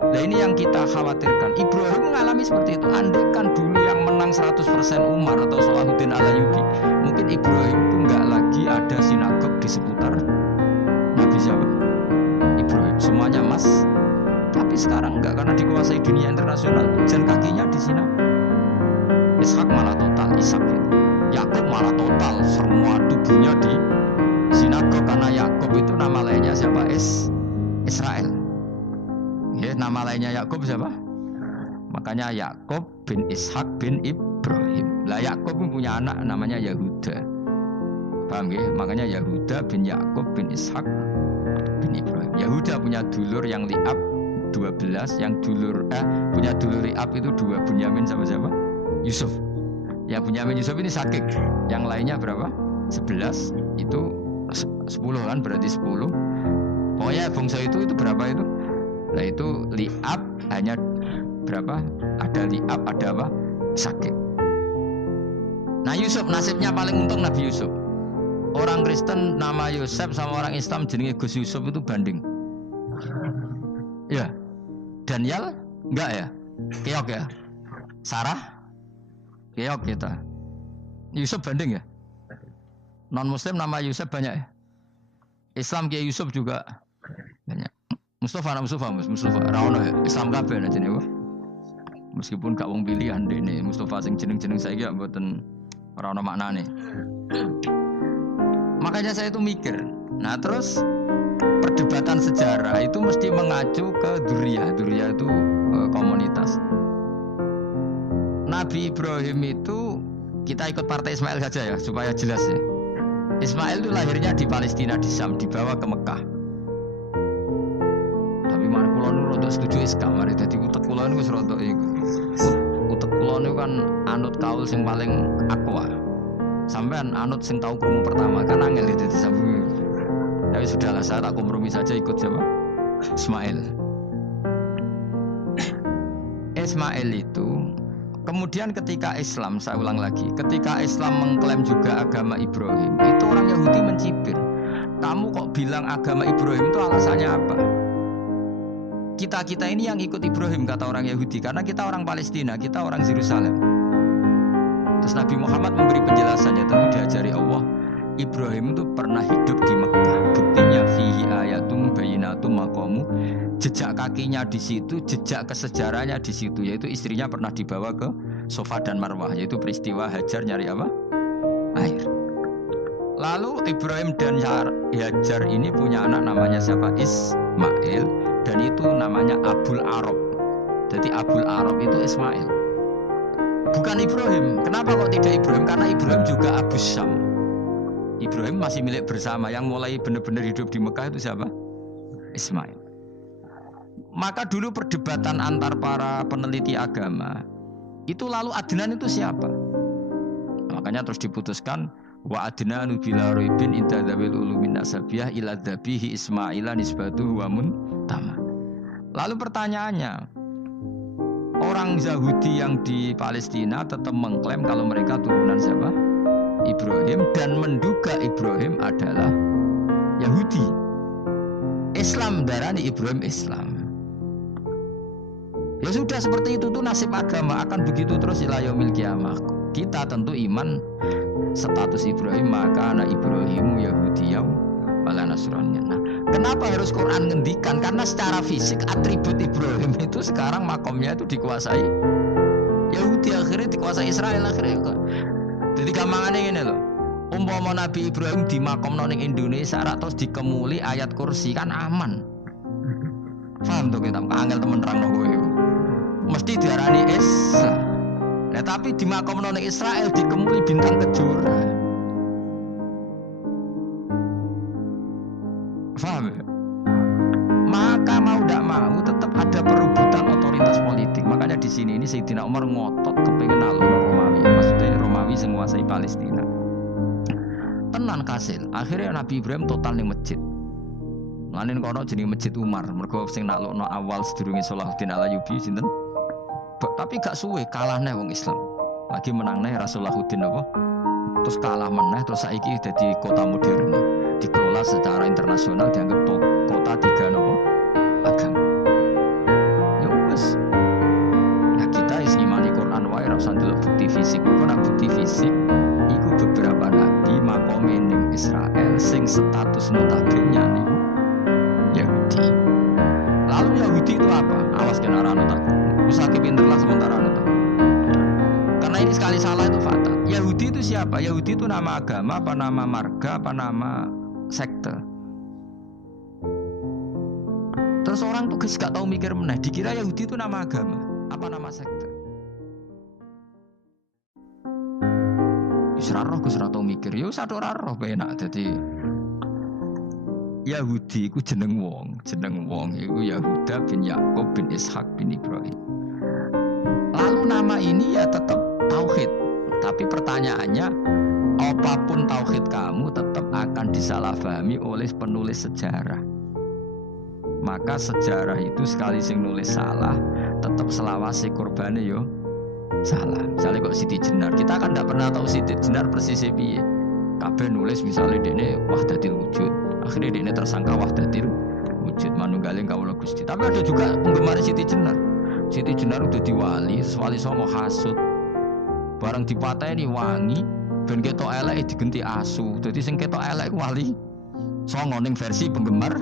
Nah ini yang kita khawatirkan. Ibrahim mengalami seperti itu. Andai kan dulu yang menang 100% Umar atau Salahuddin Al-Ayyubi, mungkin Ibrahim itu enggak lagi ada sinagog di seputar Nabi siapa? Ibrahim. Semuanya mas. Tapi sekarang enggak, karena dikuasai dunia internasional. Dan kakinya di sini. Ishak malah total, Ishak gitu. Yakub malah total, semua tubuhnya di sinagog. Karena Yakub itu nama lainnya siapa? Israel. Ya, nama lainnya Yakub siapa? Makanya Yakub bin Ishak bin Ibrahim. Lah Yakub punya anak namanya Yahuda. Paham ya? Makanya Yahuda bin Yakub bin Ishak bin Ibrahim. Yahuda punya dulur yang liab 12, yang punya dulur liab itu 2, Bunyamin sama siapa? Yusuf. Yang Bunyamin Yusuf ini Sakik. Yang lainnya berapa? 11. Itu 10 kan, berarti 10. Pokoknya bangsa itu berapa itu? Nah itu Li'ab hanya berapa? Ada Li'ab, ada apa? Sakik. Nah Yusuf nasibnya paling untung Nabi Yusuf. Orang Kristen nama Yusuf sama orang Islam jenenge Gus Yusuf itu banding. Ya. Daniel enggak ya? Keok ya? Sarah? Keok kita. Yusuf banding ya? Non Muslim nama Yusuf banyak ya? Islam Kiai Yusuf juga banyak. Mustafa Raono ya? Islam kabeh aja nih. Meskipun gak wong pilihan dene Mustafa sing jeneng-jeneng saiki gak mboten ora ono maknane. Makanya saya itu mikir. Nah terus perdebatan sejarah itu mesti mengacu ke Duriyah. Duriyah itu komunitas. Nabi Ibrahim itu kita ikut partai Ismail saja ya supaya jelas ya. Ismail itu lahirnya di Palestina di Syam, dibawa ke Mekah. Tapi mana kulon itu untuk setuju Islam, mari jadi utek kulon itu serotok itu. Utek kulon itu kan anut kaul sing paling akwa. Sampean anut sing tahu krungu pertama kan angel itu disambung. Tapi sudahlah saya tak kompromi saja ikut siapa? Ismail. Ismail itu kemudian ketika Islam, saya ulang lagi, ketika Islam mengklaim juga agama Ibrahim, itu orang Yahudi mencibir. Kamu kok bilang agama Ibrahim itu alasannya apa? Kita ini yang ikut Ibrahim kata orang Yahudi karena kita orang Palestina, kita orang Yerusalem. Terus Nabi Muhammad memberi penjelasannya, tentu diajari Allah. Ibrahim itu pernah hidup di Mekah. Buktinya fihi ayatum bayinatum maqamu. Jejak kakinya di situ, jejak kesejarahnya di situ, yaitu istrinya pernah dibawa ke Safa dan Marwah, yaitu peristiwa Hajar nyari apa? Air. Lalu Ibrahim dan Hajar ini punya anak namanya siapa? Ismail, dan itu namanya Abul Arab. Jadi Abul Arab itu Ismail. Bukan Ibrahim. Kenapa kok tidak Ibrahim? Karena Ibrahim juga Abu Syam. Ibrahim masih milik bersama. Yang mulai benar-benar hidup di Mekah itu siapa? Ismail. Maka dulu perdebatan antar para peneliti agama itu lalu Adnan itu siapa? Makanya terus diputuskan wa adnanu bila raibin inda dzawil ulumin nasabiyah ila dzabihi Ismaila nisbatuhu wa muntama. Lalu pertanyaannya, orang Yahudi yang di Palestina tetap mengklaim kalau mereka turunan siapa? Ibrahim, dan menduga Ibrahim adalah Yahudi. Islam darani Ibrahim Islam. Ya sudah seperti itu tuh nasib agama akan begitu terus ila yaumil qiyamah. Kita tentu iman status Ibrahim, maka anak Ibrahimu Yahudiyah wala Nasraniyah. Nah, kenapa harus Quran ngendikan? Karena secara fisik atribut Ibrahim itu sekarang makomnya itu dikuasai Yahudi, akhirnya dikuasai Israel akhirnya. Jadi gampangannya ini loh. Umpama Nabi Ibrahim di makom ning Indonesia terus dikemuli ayat kursi kan aman. Paham tuh kita angel temen terang kowe. Mesti diarani Islam. Nah tapi di makom ning Israel dikemuli bintang kejora. Paham ya? Maka mau tidak mau tetap ada perebutan otoritas politik. Makanya di sini ini Sayyidina Umar ngotot kepengen nalur Romawi. Maksudnya Romawi yang menguasai Palestina. Tenan kasil. Akhirnya Nabi Ibrahim total ning masjid. Lanin kono jenenge Masjid Umar. Mergo sing naklukno awal sedurunge Salahuddin Alayubi sinten? Tapi gak suwe kalah neh wong Islam. Lagi menang neh Rasulullahuddin apa? Terus kalah meneh terus saiki dadi kota modern. Dikelola secara internasional dianggap kota tiga nopo agama. Ya wis. Nah kita is ngimani Quran wae ora usah ndelok bukti fisik. Kok bukti fisik iku beberapa nabi makome ning Israel sing status notabene niku Yahudi. Lalu Yahudi itu apa? Awas kena rano tak. Usake pinterlah sementara rano tak. Karena ini sekali salah itu fatal. Yahudi itu siapa? Yahudi itu nama agama, apa nama marga, apa nama sekte. Terus orang tuh gak tahu mikir meneh, dikira Yahudi itu nama agama, apa nama sekte. Isra roh Gus ora tau mikir, yo satu ora roh penak dadi Yahudi iku jeneng wong iku Yahuda bin Yakub bin Ishak bin Ibrahim. Lalu nama ini ya tetap tauhid. Tapi pertanyaannya, apapun tauhid kamu tetap akan disalahpahami oleh penulis sejarah. Maka sejarah itu sekali sing nulis salah, tetap selawase korbane yo salah. Misalnya kok Siti Jenar, kita kan tidak pernah tahu Siti Jenar persis piye. Kabeh nulis misalnya dene wahdatil wujud, akhirnya dene tersangka wahdatil wujud manunggaling kawula Gusti. Tapi ada juga penggemar Siti Jenar. Siti Jenar udah diwali, wali songo hasud. Barang dipateni wangi, ben ketok elek digenti asu. Dadi sing ketok elek wali songo ning versi penggemar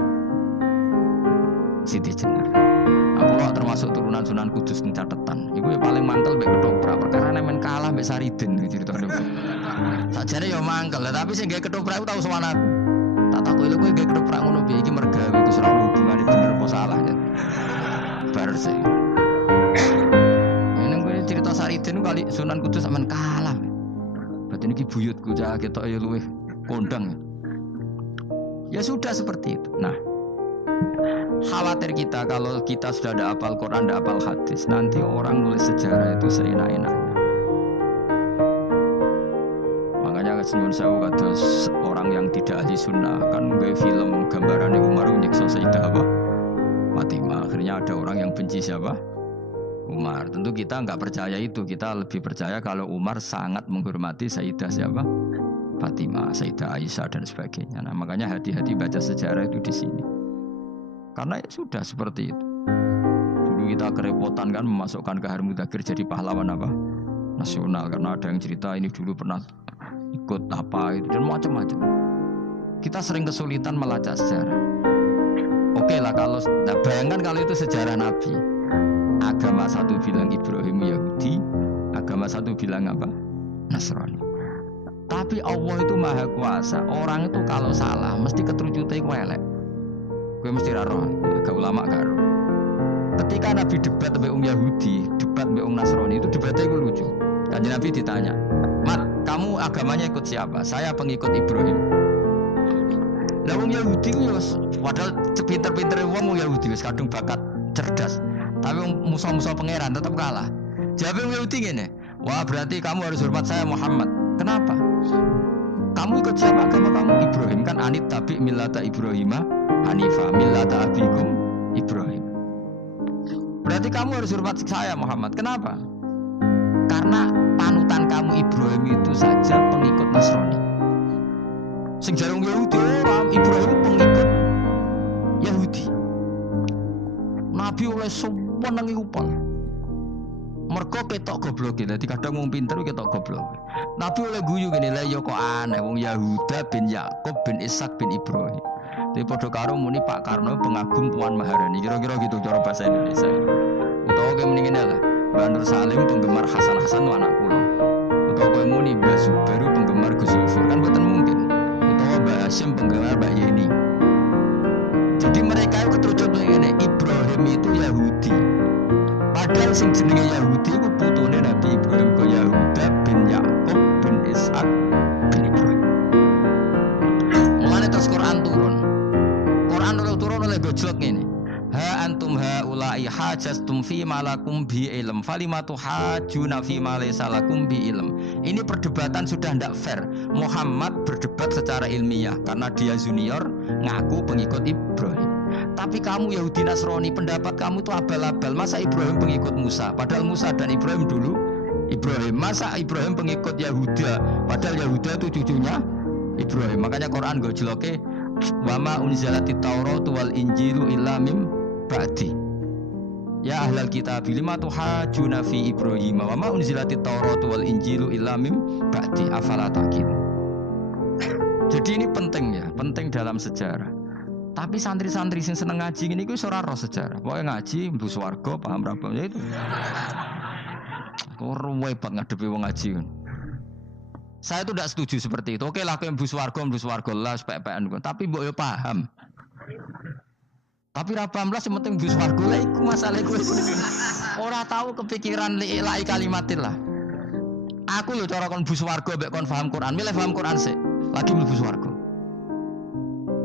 Siti Jenar. Aku kok termasuk turunan Sunan Kudus ning catetan. Iku ya paling mangkel mbek ketoprak perkara men kalah mbek Saridin ceritane. Sajane ya mangkel, tapi sing gawe ketoprak tau sowan aku. Tak takoki lho kowe gawe ketoprak ngono piye iki mergawe iku ora ono hubungane bener apa salah ya. Bar sih. Neng kowe cerita Saridin kali Sunan Kudus sampean kalah. Berarti niki buyutku cah ketok ya luwih kondang. Ya sudah seperti itu. Nah, khawatir kita kalau kita sudah ada hafal Quran, ada hafal hadis, nanti orang nulis sejarah itu seenak-enaknya. Makanya senyum sewu kados orang yang tidak ahli sunnah kan nggak film gambarannya Umar nyiksa Sayyidah apa? Fatimah. Akhirnya ada orang yang benci siapa? Umar. Tentu kita nggak percaya itu. Kita lebih percaya kalau Umar sangat menghormati Sayyidah siapa? Fatimah, Sayyidah Aisyah dan sebagainya. Nah, makanya hati-hati baca sejarah itu di sini. Karena ya sudah seperti itu. Dulu kita kerepotan kan memasukkan Kahar Mudzakkir jadi pahlawan apa? Nasional. Karena ada yang cerita ini dulu pernah ikut apa itu dan macam-macam. Kita sering kesulitan melacak sejarah. Oke lah kalau, nah bayangkan kalau itu sejarah Nabi. Agama satu bilang Ibrahim Yahudi, agama satu bilang apa? Nasrani. Tapi Allah itu maha kuasa. Orang itu kalau salah mesti keterucutnya ku elek. Gue mesti roh, agak ulama karo. Ketika Nabi debat dengan Yahudi, debat dengan Nasrani itu debatnya gue lucu. Kanjeng Nabi ditanya, "Mat, kamu agamanya ikut siapa?" "Saya pengikut Ibrahim." Lah wong Yahudi ku padahal pinter-pintere wong Yahudi wis kadung bakat cerdas. Tapi musuh-musuh pangeran tetap kalah. Jawab wong Yahudi ngene, "Wah, berarti kamu harus hormat saya Muhammad." "Kenapa?" "Kamu ikut siapa agama kamu?" "Ibrahim." "Kan anit tabi millata Ibrahimah Hanifah millata abikum Ibrahim." "Berarti kamu harus hormat saya Muhammad." "Kenapa?" "Karena panutan kamu Ibrahim itu saja pengikut Nasrani." Sing jarang Yahudi orang Ibrahim pengikut Yahudi. Nabi oleh senengi upal. Mergo ketok goblok iki. Dadi kadang wong pinter ketok goblok. Nabi oleh guyu ngene lha ya kok aneh wong Yahuda bin Yakub bin Ishak bin Ibrahim. Dadi padha karo muni Pak Karno pengagum Puan Maharani. Kira-kira gitu cara bahasa Indonesia. Utawa kayak muni ngene lah. Mbak Nur Salim penggemar Hasan Hasan itu anak kula. Utawa kayak muni Mbak Zubaru penggemar Gus Zufur kan mboten mungkin. Utawa Mbak Hasyim penggemar Mbak Yeni. Jadi mereka itu keterucut ngene Ibrahim itu Yahudi. Padahal sing jenenge Yahudi iku putune Nabi Ibrahim ke Yahuda bin Yakub bin Ishak bin Ibrahim. Mulane terus Quran turun. Quran turun oleh gojlok ngene. Ha antum haula'i hajastum fi ma lakum bi ilm falimatu hajuna fi ma laysa lakum bi ilm. Ini perdebatan sudah tidak fair. Muhammad berdebat secara ilmiah karena dia junior ngaku pengikut Ibrahim. Tapi kamu Yahudi Nasrani pendapat kamu itu abal-abal. Masa Ibrahim pengikut Musa? Padahal Musa dan Ibrahim dulu Ibrahim. Masa Ibrahim pengikut Yahuda? Padahal Yahuda itu cucunya Ibrahim. Makanya Quran gojloke wama unzalatit Tauratu wal Injilu illa mim ba'di. Ya ahlal kitab lima tuhajuna fi Ibrahim wa ma unzilatit Tauratu wal Injilu illa mim ba'di afala taqilun. Jadi ini penting ya, penting dalam sejarah. Tapi santri-santri sing seneng ngaji ngene iku wis ora roh sejarah. Pokoke ngaji mlebu swarga paham ra apa ya itu. Ora repot ngadepi wong ngaji. Saya itu tidak setuju seperti itu. Oke lah kowe mlebu swarga lah sepek-pekan. Tapi mbok yo paham. Tapi ra paham lah sing penting mlebu swarga lah iku masalah iku. Ora tahu kepikiran li'ilai kalimatillah. Aku lho cara kon mlebu swarga mbek kon paham Quran, milih paham Quran sik. Lagi mlebu swarga.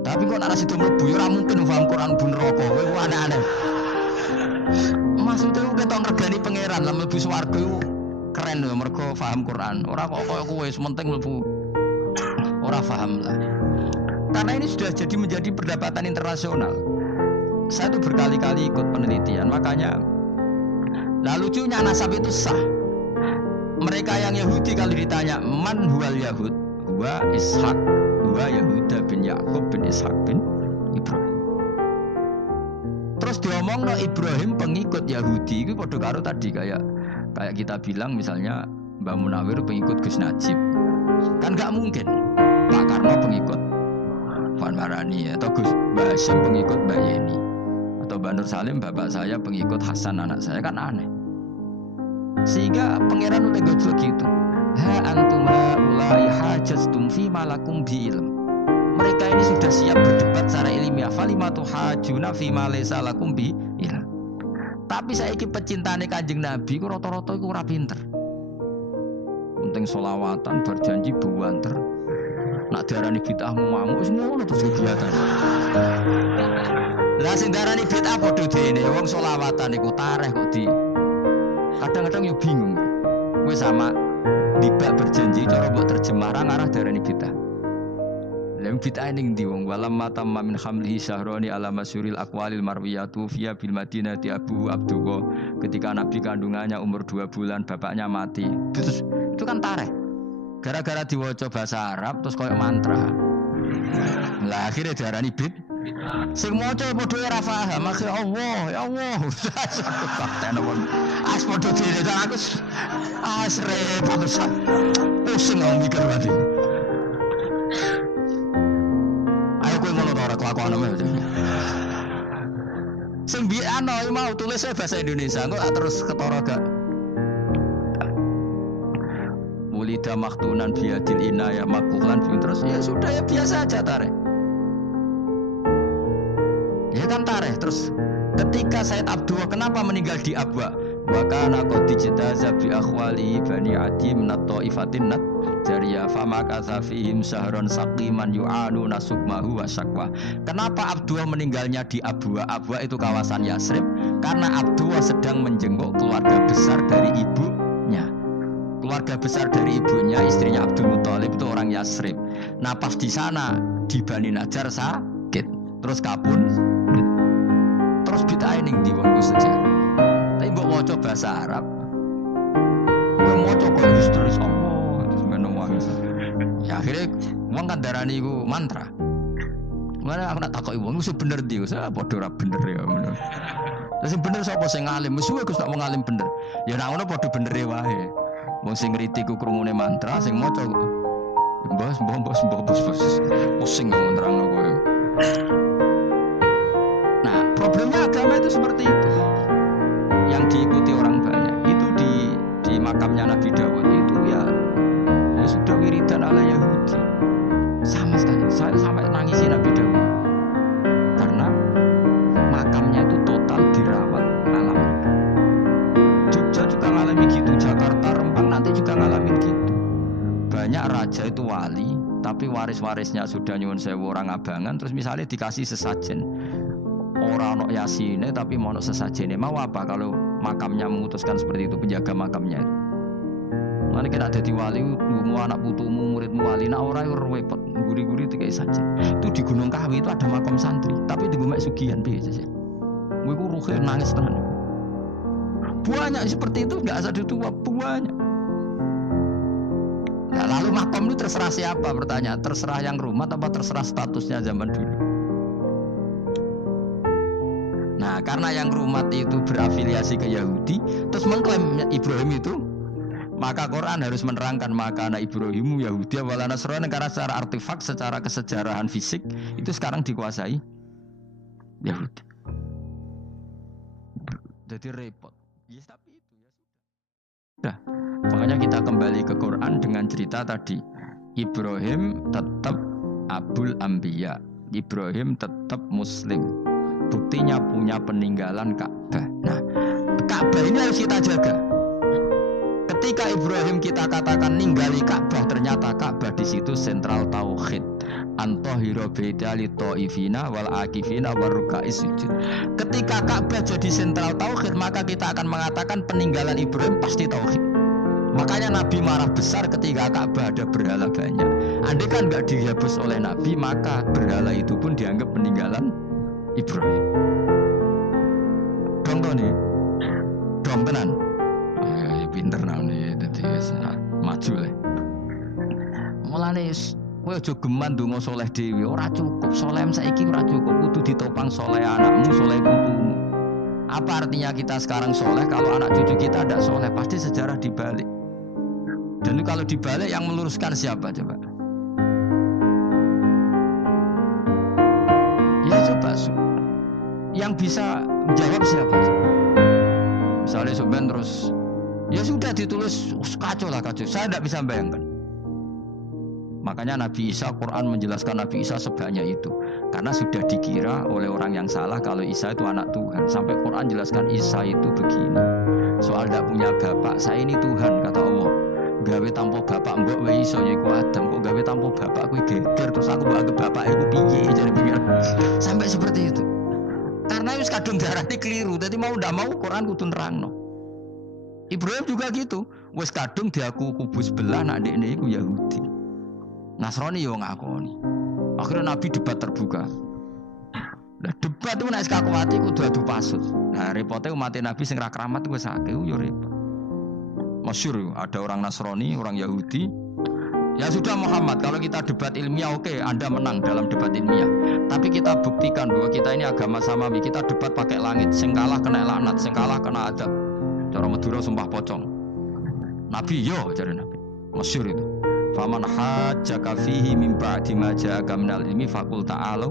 Tapi kok ana sido mlebu ya ora mungkin paham Quran bun neraka. Kowe aneh-aneh. Maksudnya ketok ngregani pangeran lah mlebu swarga iku keren lho mergo paham Quran. Ora kok koyo kowe sementing mlebu. Ora paham lah. Karena ini sudah jadi menjadi perdebatan internasional. Saya tuh berkali-kali ikut penelitian, makanya lah lucunya nasab itu sah. Mereka yang Yahudi kalau ditanya man huwal Yahud, huwa Ishak, huwa Yahuda bin Yakub bin Ishak bin Ibrahim. Terus diomongno Ibrahim pengikut Yahudi, itu padha karo tadi kayak kita bilang misalnya Mbak Munawir pengikut Gus Najib. Kan gak mungkin Pak Karno pengikut Puan Marani atau Gus Mbak Hasyim pengikut Mbak Yeni atau Mbak Nur Salim bapak saya pengikut Hasan anak saya, kan aneh. Sehingga pangeran udah gojlok gitu. Ha antum haula'i hajastum fi malakum bi ilm. Mereka ini sudah siap berdebat secara ilmiah. Falimatu hajuna fi ma laysa lakum bi ilm. Tapi saiki pecintane Kanjeng Nabi ku rata-rata iku ora pinter. Penting selawatan berjanji buanter. Nak diarani bid'ah ngamuk wis ngono terus kegiatan. Lah sing diarani bid'ah padha dene wong selawatan iku tareh kok di. Kadang-kadang yo bingung. Kowe sama dibak berjanji cara mbok terjemah ngarah diarani bid'ah. Lha bid'ah ning ndi wong walam matamma min hamlihi syahrani ala masyuril aqwalil marwiyatu fiya bil madinati Abu Abdullah, ketika Nabi kandungannya umur 2 bulan bapaknya mati. Terus itu kan tareh. Gara-gara diwaca bahasa Arab terus koyo mantra. Lah akhirnya diarani bid'ah. Sing maca padha ora paham, akhire Allah, ya Allah. Kapten wong. As padha dhewe aku repot tenan. Pusing wong mikir wae. Ayo kowe ngono ora kelakuan wae. Sing biano mau tulis bahasa Indonesia, kok terus ketara gak. Mulida maktunan biadil inaya makuhlan terus ya sudah ya biasa aja tareh. Ya kan tareh terus ketika Said Abdullah kenapa meninggal di Abwa? Wa kana qad dijtaza bi akhwali bani Adi min at-taifatin nat jariya fama kasafihim sahron saqiman yu'anu nasukmahu wa syaqwa. Kenapa Abdullah meninggalnya di Abwa? Abwa itu kawasan Yasrib karena Abdullah sedang menjenguk keluarga besar dari ibunya. Keluarga besar dari ibunya, istrinya Abdul Muthalib itu orang Yasrib. Nah pas di sana di Bani Najjar sakit, terus kabun. Terus bid'ah ning ndi wong sejarah. Tapi mbok maca bahasa Arab. Kowe maca kok historis Allah, terus menunggu. Ya akhirnya wong kan darani iku mantra. Mana aku nak takoki wong sing bener ndi, saya padha ora bener ya ngono. Lah sing bener sapa sing alim? Wis Gus tak wong alim bener. Ya nek ngono padha bener wae. Wong sing ngriti ku krungune mantra, sing maca kok mbos pusing ngomong nerangno kowe. Nah, problemnya agama itu seperti itu. Yang diikuti orang banyak. Itu di makamnya Nabi Dawud itu ya sudah wiridan ala Yahudi. Sama sekali. Saya sampai nangisi Nabi Dawud. Karena makamnya itu total dirawat ala mereka. Jogja juga ngalami gitu, Jakarta, Rembang nanti juga ngalamin gitu. Banyak raja itu wali, tapi waris-warisnya sudah nyuwun sewu orang abangan, terus misalnya dikasih sesajen. Orang ono yasine tapi mau sesajene mau apa kalau makamnya memutuskan seperti itu, penjaga makamnya itu. Mana kita jadi wali, mu anak putumu, muridmu wali, nah orang itu repot, guri-guri itu kayak saja. Itu di Gunung Kawi itu ada makam santri, tapi di Gumek Sugihan biasa sih. Gue ruhir nangis tenan. Banyak seperti itu, nggak asal ditua banyak. Nah, lalu makam itu terserah siapa bertanya, terserah yang rumah atau terserah statusnya zaman dulu. Nah, karena yang rumat itu berafiliasi ke Yahudi, terus mengklaim Ibrahim itu, maka Quran harus menerangkan maka anak Ibrahimu Yahudi wala Nasrani, karena secara artefak, secara kesejarahan fisik itu sekarang dikuasai Yahudi. Jadi repot. Yes, tapi itu ya sudah. Makanya kita kembali ke Quran dengan cerita tadi. Ibrahim tetap Abul Anbiya, Ibrahim tetap Muslim. Buktinya punya peninggalan Ka'bah. Nah, Ka'bah ini harus kita jaga. Ketika Ibrahim kita katakan ninggali Ka'bah, ternyata Ka'bah di situ sentral tauhid. Antahira baita li taifina wal akifina waruka'is sujud. Ketika Ka'bah jadi sentral tauhid, maka kita akan mengatakan peninggalan Ibrahim pasti tauhid. Makanya Nabi marah besar ketika Ka'bah ada berhala banyak. Andai kan nggak dihapus oleh Nabi, maka berhala itu pun dianggap peninggalan Ibrahim. Dong nih, dong tenan. Ya pinter nih, jadi maju lah. Mulane kowe aja geman ndonga saleh dhewe, ora cukup. Saleh saiki ora cukup, kudu ditopang saleh anakmu, saleh putumu. Apa artinya kita sekarang soleh kalau anak cucu kita tidak soleh? Pasti sejarah dibalik. Dan itu kalau dibalik yang meluruskan siapa coba? Ya coba yang bisa menjawab siapa? Misalnya Soben terus ya sudah ditulis kacau lah kacau. Saya tidak bisa bayangkan. Makanya Nabi Isa, Quran menjelaskan Nabi Isa sebanyak itu. Karena sudah dikira oleh orang yang salah kalau Isa itu anak Tuhan. Sampai Quran jelaskan Isa itu begini. Soal tidak punya bapak, saya ini Tuhan kata Allah. Gawe tanpa bapak mbok wae iso yaiku Adam. Kok gawe tanpa bapak kuwi geger terus aku mbok anggap bapak iku piye jare pikir. Sampai seperti itu. Karena wis kadung darane keliru. Dadi mau ndak mau Quran kudu nerangno. Ibrahim juga gitu. Wis kadung diaku kubu sebelah nak ndekne iku Yahudi. Nasrani yo ngakoni. Akhirnya Nabi debat terbuka. Nah, debat itu nek kaku ati kudu adu pasut. Nah, repote umat Nabi sing ra keramat wis akeh yo repot. Masyhur ada orang Nasrani, orang Yahudi. Ya sudah Muhammad, kalau kita debat ilmiah oke, Anda menang dalam debat ilmiah. Tapi kita buktikan bahwa kita ini agama samawi. Kita debat pakai langit, sing kalah kena laknat, sing kalah kena adab. Cara Madura sumpah pocong. Nabi yo jare Nabi. Masyhur itu. Faman hajjaka fihi min ba'di ma ja'aka minal ilmi faqul ta'alu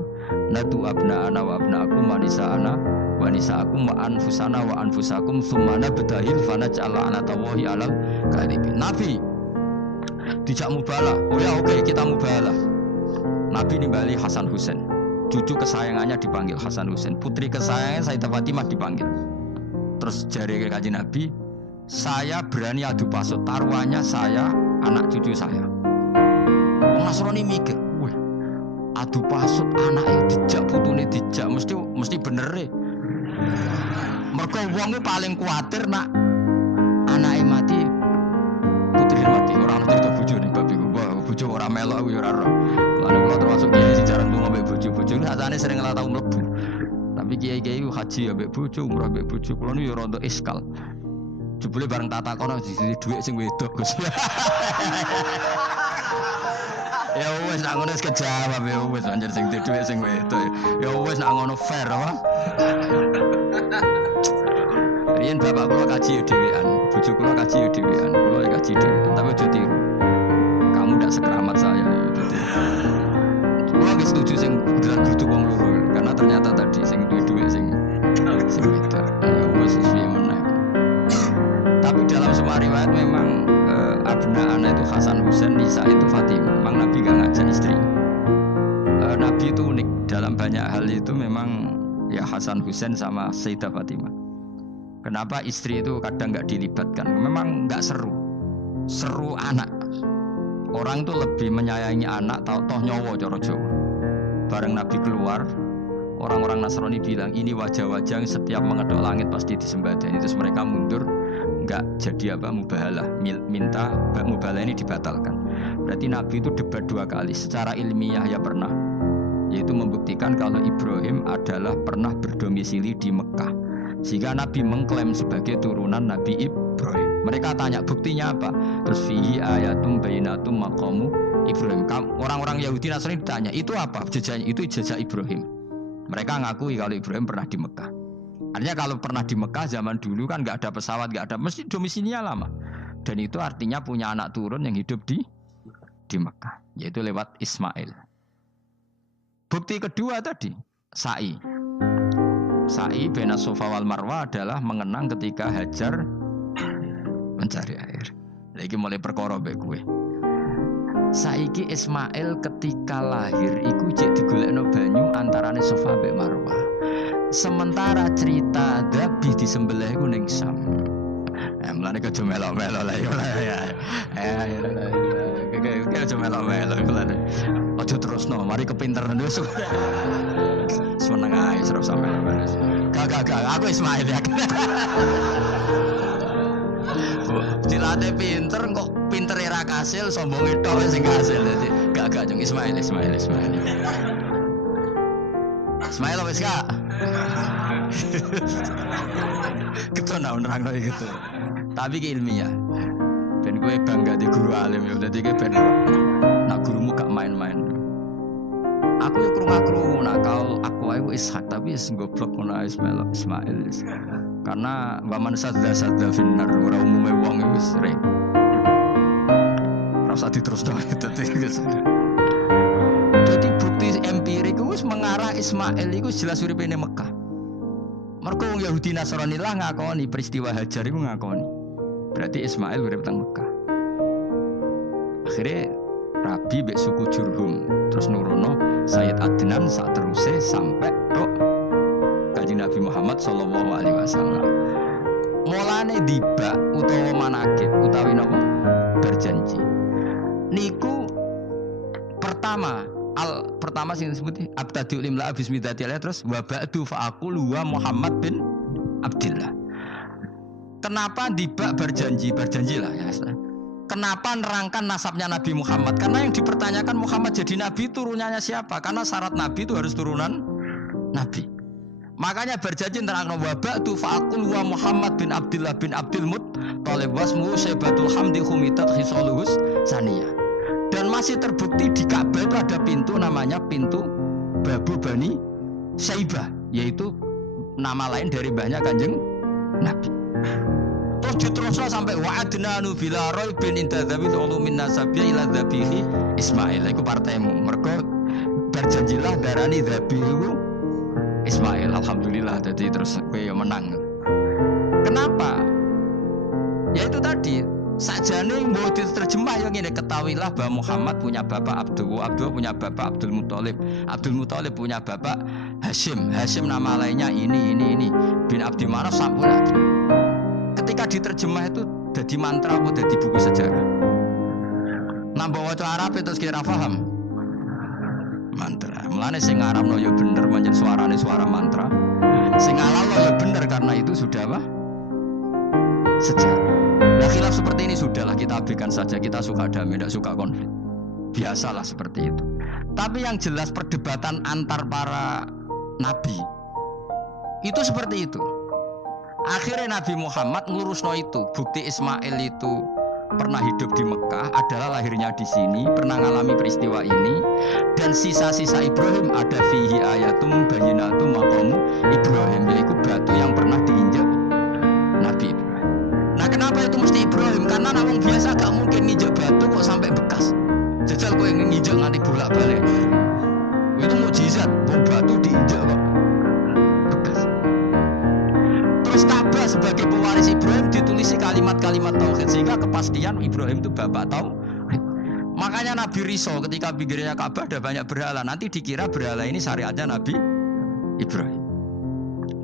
nadu abna'ana wa abna'akum wa nisa'ana wa nisa'akum wa anfusana wa anfusakum thumma nabtahil fanaj'al la'natallahi 'alal kadhibin. Nabi dijak mubalah. Oh ya oke, kita mubalah. Nabi nimbali Hasan Husain. Cucu kesayangannya dipanggil Hasan Husain, putri kesayangannya Sayyidah Fatimah dipanggil. Terus jari Kanjeng Nabi, saya berani adu pasut, taruhannya saya anak cucu saya. Wong Nasrani mikir, wih, adu pasut anaknya dijak putune dijak mesti bener deh. Mergo wong paling kuatir nak anaknya mati, putri mati. Orang cerita bojo nih babi gua, bojo ora melok aku ora ro. Lan kula termasuk kiai sing jarang lunga mbek bojo-bojo. Sakjane sering ora tau mlebu. Tapi kiai-kiai haji ya mbek bojo, umrah mbek bojo. Kula niku ya rada iskal. Jebule bareng tak takono di dhuwit sing wedok Gus. Ya wis nak ngono wis kejawab ya wis anjir sing di dhuwit sing wedok. Ya wis nak ngono fair apa? Riyen bapak kula kaji dhewean, bojo kula kaji dhewean, kula kaji dhewean, tapi aja tiru. Kamu ndak sekeramat saya gitu. Kula nggih setuju sing grutu wong loro karena ternyata tadi sing duwe-duwe sing wedok. Ya wis suwi meneh. Tapi dalam semua riwayat memang abna'ana itu Hasan Husain, Nisa itu Fatimah. Memang Nabi gak ngajak istri. Nabi itu unik dalam banyak hal itu memang ya Hasan Husain sama Sayyidah Fatimah. Kenapa istri itu kadang gak dilibatkan? Memang gak seru. Seru anak. Orang itu lebih menyayangi anak toh nyawa cara Jawa. Bareng Nabi keluar, orang-orang Nasrani bilang ini wajah-wajah yang setiap menghadap langit pasti disembadani. Terus mereka mundur. Enggak jadi apa mubahalah, minta mubahalah ini dibatalkan. Berarti Nabi itu debat 2 kali secara ilmiah ya pernah, yaitu membuktikan kalau Ibrahim adalah pernah berdomisili di Mekah, sehingga Nabi mengklaim sebagai turunan Nabi Ibrahim. Mereka tanya buktinya apa, terus fihi ayatum bainatum maqamu Ibrahim. Orang-orang Yahudi Nasrani ditanya itu apa jejaknya, itu jejak Ibrahim. Mereka ngakui kalau Ibrahim pernah di Mekah. Artinya kalau pernah di Mekah zaman dulu kan nggak ada pesawat, nggak ada, mesti domisilinya lama. Dan itu artinya punya anak turun yang hidup di Mekah, yaitu lewat Ismail. Bukti kedua tadi, sa'i. Sa'i baina Safa wal Marwah adalah mengenang ketika Hajar mencari air. Lagi mulai perkara mbek kowe. Saiki Ismail ketika lahir iku jek digolekno banyu antarane Safa mbek Marwah. Sementara cerita Dabi disembelih iku ning Sam. Mulane aja melok-melok lah ya. Aja melok-melok iku lho. Aja terusno, mari kepinteran wis. Seneng ae serap sampean. Gak, aku Ismail ya. Dilatih pinter kok pinter era kasil sombong itu sing kasil. Jadi gak cung Ismail. Ismail wis gak. Gitu nerang lagi gitu. Tapi ki ilmiah. Ben gue bangga di guru alim ya. Jadi gue ben nak gurumu gak main-main. Aku yo krungu nak kau aku ae Ishak tapi wis goblok ngono Ismail. Karena waman sadda finnar ora umume wong wis rek. Ora usah diterusno Jadi bukti empirik wis mengarah Ismail iku jelas uripe ning Mekah. Mergo wong Yahudi Nasrani lah ngakoni peristiwa Hajar iku ngakoni. Berarti Ismail urip teng Mekah. Akhirnya Rabi mbek suku Jurhum terus nurono Sayyid Adnan sak teruse sampai tok Kanjeng Nabi Muhammad sallallahu alaihi wasallam. Mulane dibak utawa manakib utawi napa berjanji. Niku pertama sing disebut abtadiul imla bismillahirrahmanirrahim terus wa ba'du fa aqulu wa Muhammad bin Abdullah. Kenapa dibak berjanji lah ya. Kenapa nerangkan nasabnya Nabi Muhammad? Karena yang dipertanyakan Muhammad jadi Nabi turunannya siapa? Karena syarat Nabi itu harus turunan Nabi. Makanya berjanji nerangkan wabatu fa'akul wa Muhammad bin Abdullah bin Abdul Muttalib wasmuhu Syaibatul Hamdi Khumitat Khisaluhus Saniyah. Dan masih terbukti di Ka'bah itu ada pintu namanya pintu Babu Bani Syaibah, yaitu nama lain dari mbahnya Kanjeng Nabi. Terus diteruslah sampai wa'adnanu bila roy bin intadzabil ulumin nasabiyya ila dzabihi Ismail. Iku partaimu. Mergo berjanjilah darani dzabihu Ismail. Alhamdulillah jadi terus kowe yo menang. Kenapa? Ya itu tadi sakjane mbok diterjemah yang ngene ketahuilah bahwa Muhammad punya bapak Abdullah punya bapak Abdul Muthalib punya bapak Hashim nama lainnya ini bin Abdi Manaf sampai lagi. Ketika diterjemah itu jadi mantra atau jadi buku sejarah. Nambah waca Arab terus kira paham. Mantra. Mulane sing ngarapno ya bener pancen suarane suara mantra. Sing ngalalno ya bener karena itu sudah apa? Sejarah. Nah khilaf seperti ini sudahlah kita abaikan saja. Kita suka damai, tidak suka konflik. Biasalah seperti itu. Tapi yang jelas perdebatan antar para nabi itu seperti itu. Akhirnya Nabi Muhammad ngurusno itu. Bukti Ismail itu pernah hidup di Mekah, adalah lahirnya di sini, pernah mengalami peristiwa ini. Dan sisa-sisa Ibrahim ada fihi ayatum bayyinatum maqamu Ibrahim, yaitu batu yang pernah diinjak Nabi Ibrahim. Nah kenapa itu mesti Ibrahim? Karena orang biasa gak mungkin nginjak batu kok sampai bekas. Jajal kok yang nginjak nanti bolak-balik. Itu mukjizat, batu diinjak kok bekas. Terus Ka'bah sebagai pewaris Ibrahim ditulisi kalimat-kalimat tauhid sehingga kepastian Ibrahim itu bapak tauhid. Makanya Nabi Riso ketika pinggirnya Ka'bah ada banyak berhala, nanti dikira berhala ini syariatnya Nabi Ibrahim.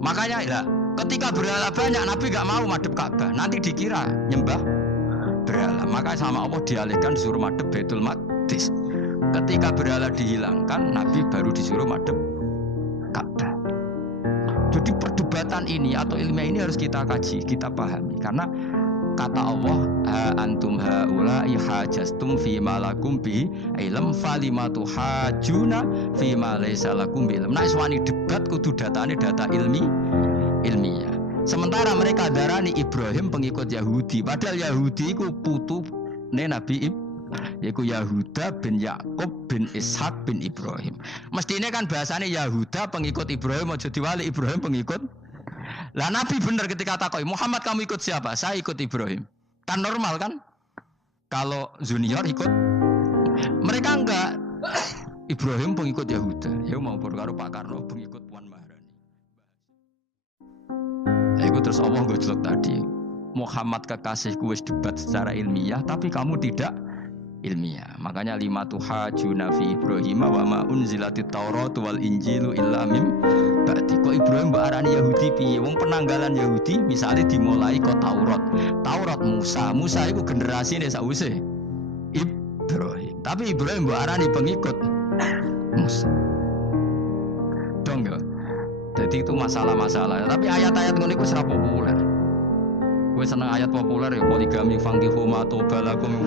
Makanya ya, ketika berhala banyak Nabi gak mau madhep Ka'bah, nanti dikira nyembah berhala. Maka sama Allah dialihkan disuruh madhep Baitul Maqdis. Ketika berhala dihilangkan, Nabi baru disuruh madhep Ka'bah. Jadi perdebatan ini atau ilmiah ini harus kita kaji, kita pahami. Karena kata Allah, ha antum haula'i hajastum fima lakum bi ilm falimatu hajuna fima laysa lakum bi ilm. Nah iswani debat kudu datane data ilmiah. Sementara mereka darani Ibrahim pengikut Yahudi, padahal Yahudi iku putune Nabi Ibrahim, yaitu Yahuda bin Yakub bin Ishak bin Ibrahim. Mestinya kan bahasanya Yahuda pengikut Ibrahim, aja diwali Ibrahim pengikut. Lah Nabi benar ketika takoi Muhammad kamu ikut siapa? Saya ikut Ibrahim. Kan normal kan? Kalau junior ikut, mereka enggak. Ibrahim pengikut Yahuda. Ya mau karo Pak Karno pengikut Puan Maharani. Ya itu terus Allah gojlok tadi. Muhammad kekasihku wis debat secara ilmiah, tapi kamu tidak ilmiah. Makanya lima tuhajuna fi Ibrahim wa ma unzilatit Taurat wal Injilu illa mim ba'di. Kok Ibrahim mbak arani Yahudi piye? Wong penanggalan Yahudi misalnya dimulai kok Taurat Musa itu generasine sakwise Ibrahim. Tapi Ibrahim mbak arani pengikut Musa. Dong ya. Jadi itu masalah-masalah. Tapi ayat-ayat ngono iku ora populer. Kowe seneng ayat populer ya poligami fankihu ma tobalakum.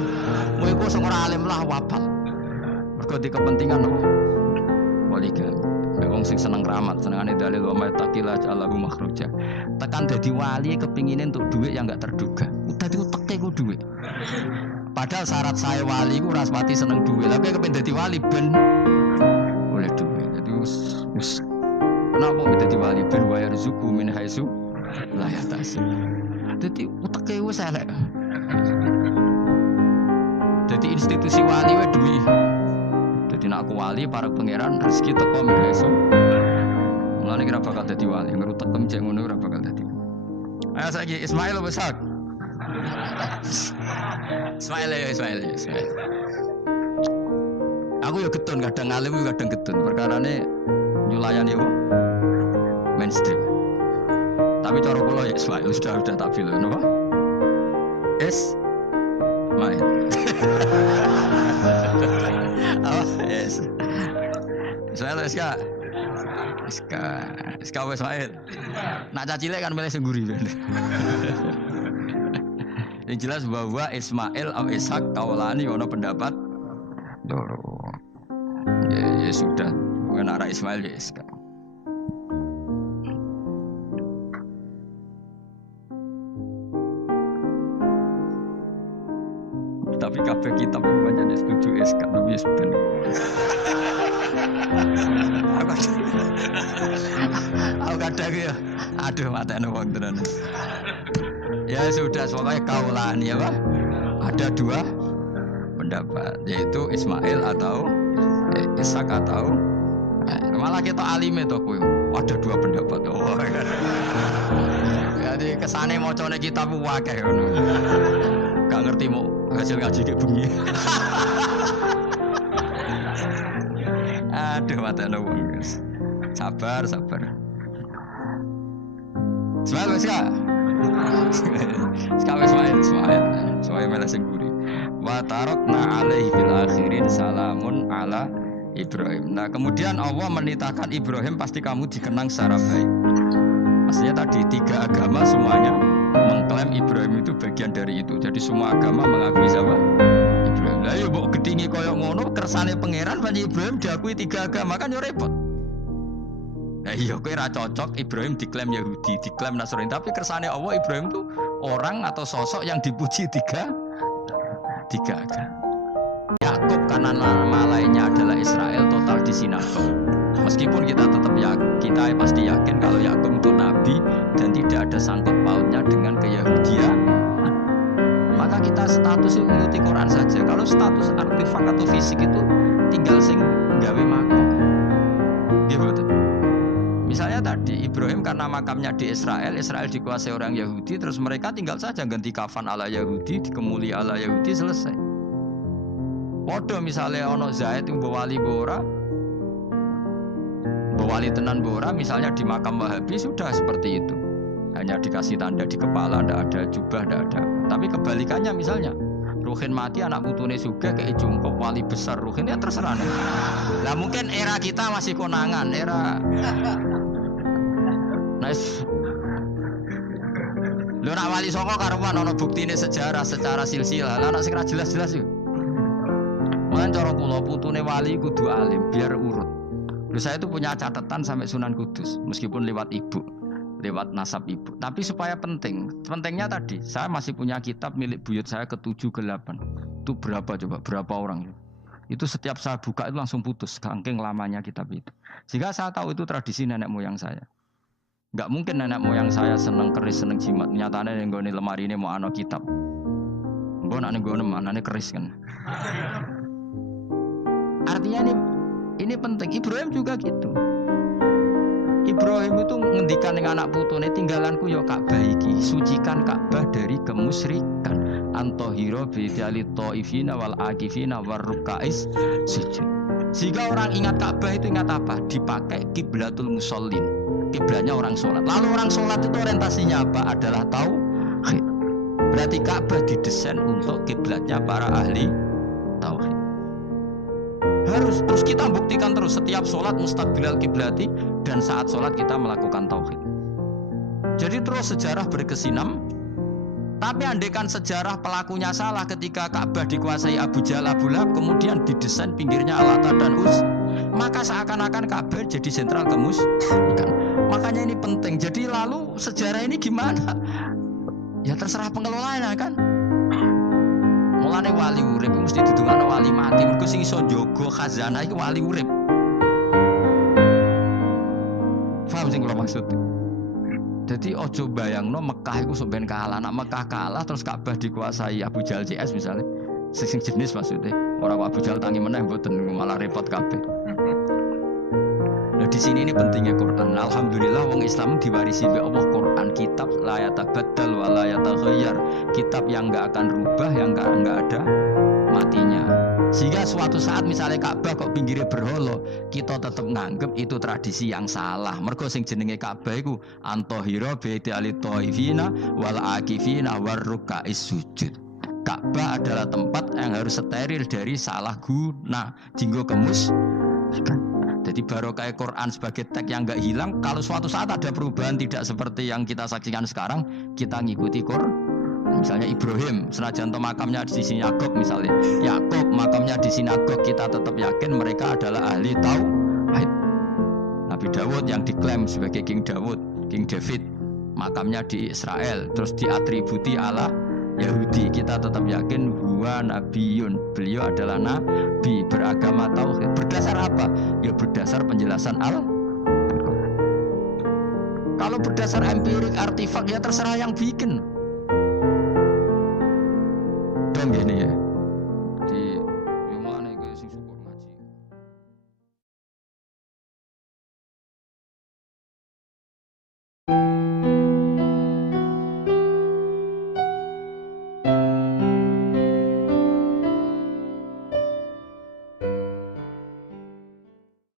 Kowe iku sing ora alim lah wapal. Mergo di kepentingan apa? Poligami. Wong sing seneng keramat, senengane dalil wa mattaqilla ja'alahu makhraja. Tekan dadi wali kepingine untuk duit yang enggak terduga. Dadi uteke ku duit. Padahal syarat saya wali ku ora pati seneng duit, tapi kepen dadi wali ben oleh duit. Dadi wis kenapa dadi wali ben wa yarzuqu min haitsu la yahtasib. Dadi uteke wis elek. Dadi institusi wali wae duit. Jadi nak aku wali para pangeran rezeki teko mereso. Mulane kira bakal dadi wali, ngerutekem cek ngono ora bakal dadi. Ayo saiki Ismail wis sak. Ismail. Aku ya getun kadang alim kadang getun. Perkarane nyulayani yo mainstream. Tapi cara kula ya Ismail sudah tak bilang napa? Ismail. Oh, yes. Ismail Iska Ismail. Nak cacile kan milih sengguri. Yang jelas bahwa Ismail atau Ishak kaulani ono pendapat loro. Ya sudah, bukan arah Ismail ya Iska. Tapi kabeh kitab pancen setuju SK tapi ben. Aku kadang ya, aduh matane wong tenan. Ya sudah, pokoknya kaulani ya Pak. Ada dua pendapat, yaitu Ismail atau Ishak atau malah kita alime to kowe. Ada dua pendapat. Oh. Jadi kesane macane kitab akeh ngono. Gak ngerti mau hasil ngaji kayak bunyi. Aduh mata wong guys. Sabar. Ismail. Ismail malah sengguri. Wa tarakna alaihi fil akhirin salamun ala Ibrahim. Nah kemudian Allah menitahkan Ibrahim pasti kamu dikenang secara baik. Maksudnya tadi tiga agama semuanya mengklaim Ibrahim itu bagian dari itu. Jadi semua agama mengakui siapa? Ibrahim. Lah yo mbok gedhingi koyo ngono kersane pangeran banyak Ibrahim diakui tiga agama kan yo repot. Lah iya kowe ra cocok Ibrahim diklaim Yahudi, diklaim Nasrani, tapi kersane Allah Ibrahim itu orang atau sosok yang dipuji tiga agama. Yakub karena nama lainnya adalah Israel total di sinagog. Meskipun kita tetap kita pasti yakin kalau Yakub itu nabi dan tidak ada sangkut pautnya dengan keyahudian, maka kita status mengikuti Quran saja. Kalau status artefak atau fisik itu tinggal sing gawe makom. Gitu. Misalnya tadi Ibrahim karena makamnya di Israel dikuasai orang Yahudi, terus mereka tinggal saja ganti kafan ala Yahudi, dikemuli ala Yahudi, selesai. Podo misalnya ono Zaid yang bawali bora, bawali tenan bora, misalnya di makam Wahabi sudah seperti itu. Hanya dikasih tanda di kepala, tidak ada jubah, tidak ada. Tapi kebalikannya misalnya, Ruhin mati anak putune juga kayak jungkok wali besar Ruhin ya terserah. Nah mungkin era kita masih konangan, era nice. Lho nak wali songo karuan ono buktine sejarah secara silsilah. Lah nak sing ra jelas-jelas yo. Mulane cara kula putune wali kudu alim biar urut. Lho saya itu punya catatan sampai Sunan Kudus meskipun lewat ibu, lewat nasab ibu. Tapi supaya pentingnya tadi saya masih punya kitab milik buyut saya ke-7 ke-8. Itu berapa coba? Berapa orang? Itu setiap saya buka itu langsung putus saking lamanya kitab itu. Sehingga saya tahu itu tradisi nenek moyang saya. Enggak mungkin nenek moyang saya seneng keris, seneng jimat. Nyatane ning gone lemari ini mau ana kitab. Engko nek ning gone manane keris kan. Artinya ini penting. Ibrahim juga gitu. Ibrahim itu ngendikan dengan anak putune tinggalanku ya Ka'bah iki, sucikan Ka'bah dari kemusyrikan. Antohiro bidalit ta'ifina wal akifina warrukais sujud. Jika orang ingat Ka'bah itu ingat apa? Dipakai kiblatul musallin. Kiblatnya orang sholat. Lalu orang sholat itu orientasinya apa? Adalah tauhid. Berarti Ka'bah didesain untuk kiblatnya para ahli tauhid. Harus terus kita buktikan terus setiap sholat mustaqbilal kiblati dan saat sholat kita melakukan tauhid. Jadi terus sejarah berkesinam Tapi andaikan sejarah pelakunya salah ketika Ka'bah dikuasai Abu Jahal, Abu Lahab, kemudian didesain pinggirnya Lata dan Uz, maka seakan-akan Ka'bah jadi sentral kemusyrikan. Makanya ini penting. Jadi lalu sejarah ini gimana? Ya terserah pengelolanya kan. Mulane wali urip mesti didongakno wali mati. Mergo sing iso njaga khazanah iku wali urip. Paham sing kula maksud? Jadi ojo bayangno Mekah itu sampean kalah, nak Mekah kalah terus Ka'bah dikuasai Abu Jahal CS misalnya, sing jenis maksudnya. Orang Abu Jahal tangi meneh mboten malah repot kabeh. Nah di sini ini pentingnya Quran. Alhamdulillah wong Islam diwarisi oleh Allah Quran, kitab la yatabaddal wa la yatakhayyar, kitab yang enggak akan rubah, yang enggak ada matinya. Sehingga suatu saat misalnya Ka'bah kok pinggirnya berholo, kita tetap nganggep itu tradisi yang salah. Mergo sing jenenge Ka'bah iku antahira baiti alit-thaifina wal akifina warruka'is sujud. Ka'bah adalah tempat yang harus steril dari salah guna, dinggo kemusyrikan. Jadi barokah Quran sebagai teks yang enggak hilang. Kalau suatu saat ada perubahan tidak seperti yang kita saksikan sekarang, kita ngikuti Quran. Misalnya Ibrahim, senajan makamnya di sinagog misalnya, Yakub makamnya di sinagog, kita tetap yakin mereka adalah ahli tauhid. Nabi Dawud yang diklaim sebagai King Dawud, King David, makamnya di Israel, terus diatributi ala Yahudi, kita tetap yakin huwa nabiyun, beliau adalah nabi beragama tauhid. Berdasar apa? Ya berdasar penjelasan Al-Quran. Kalau berdasar empirik artifak ya terserah yang bikin. Gini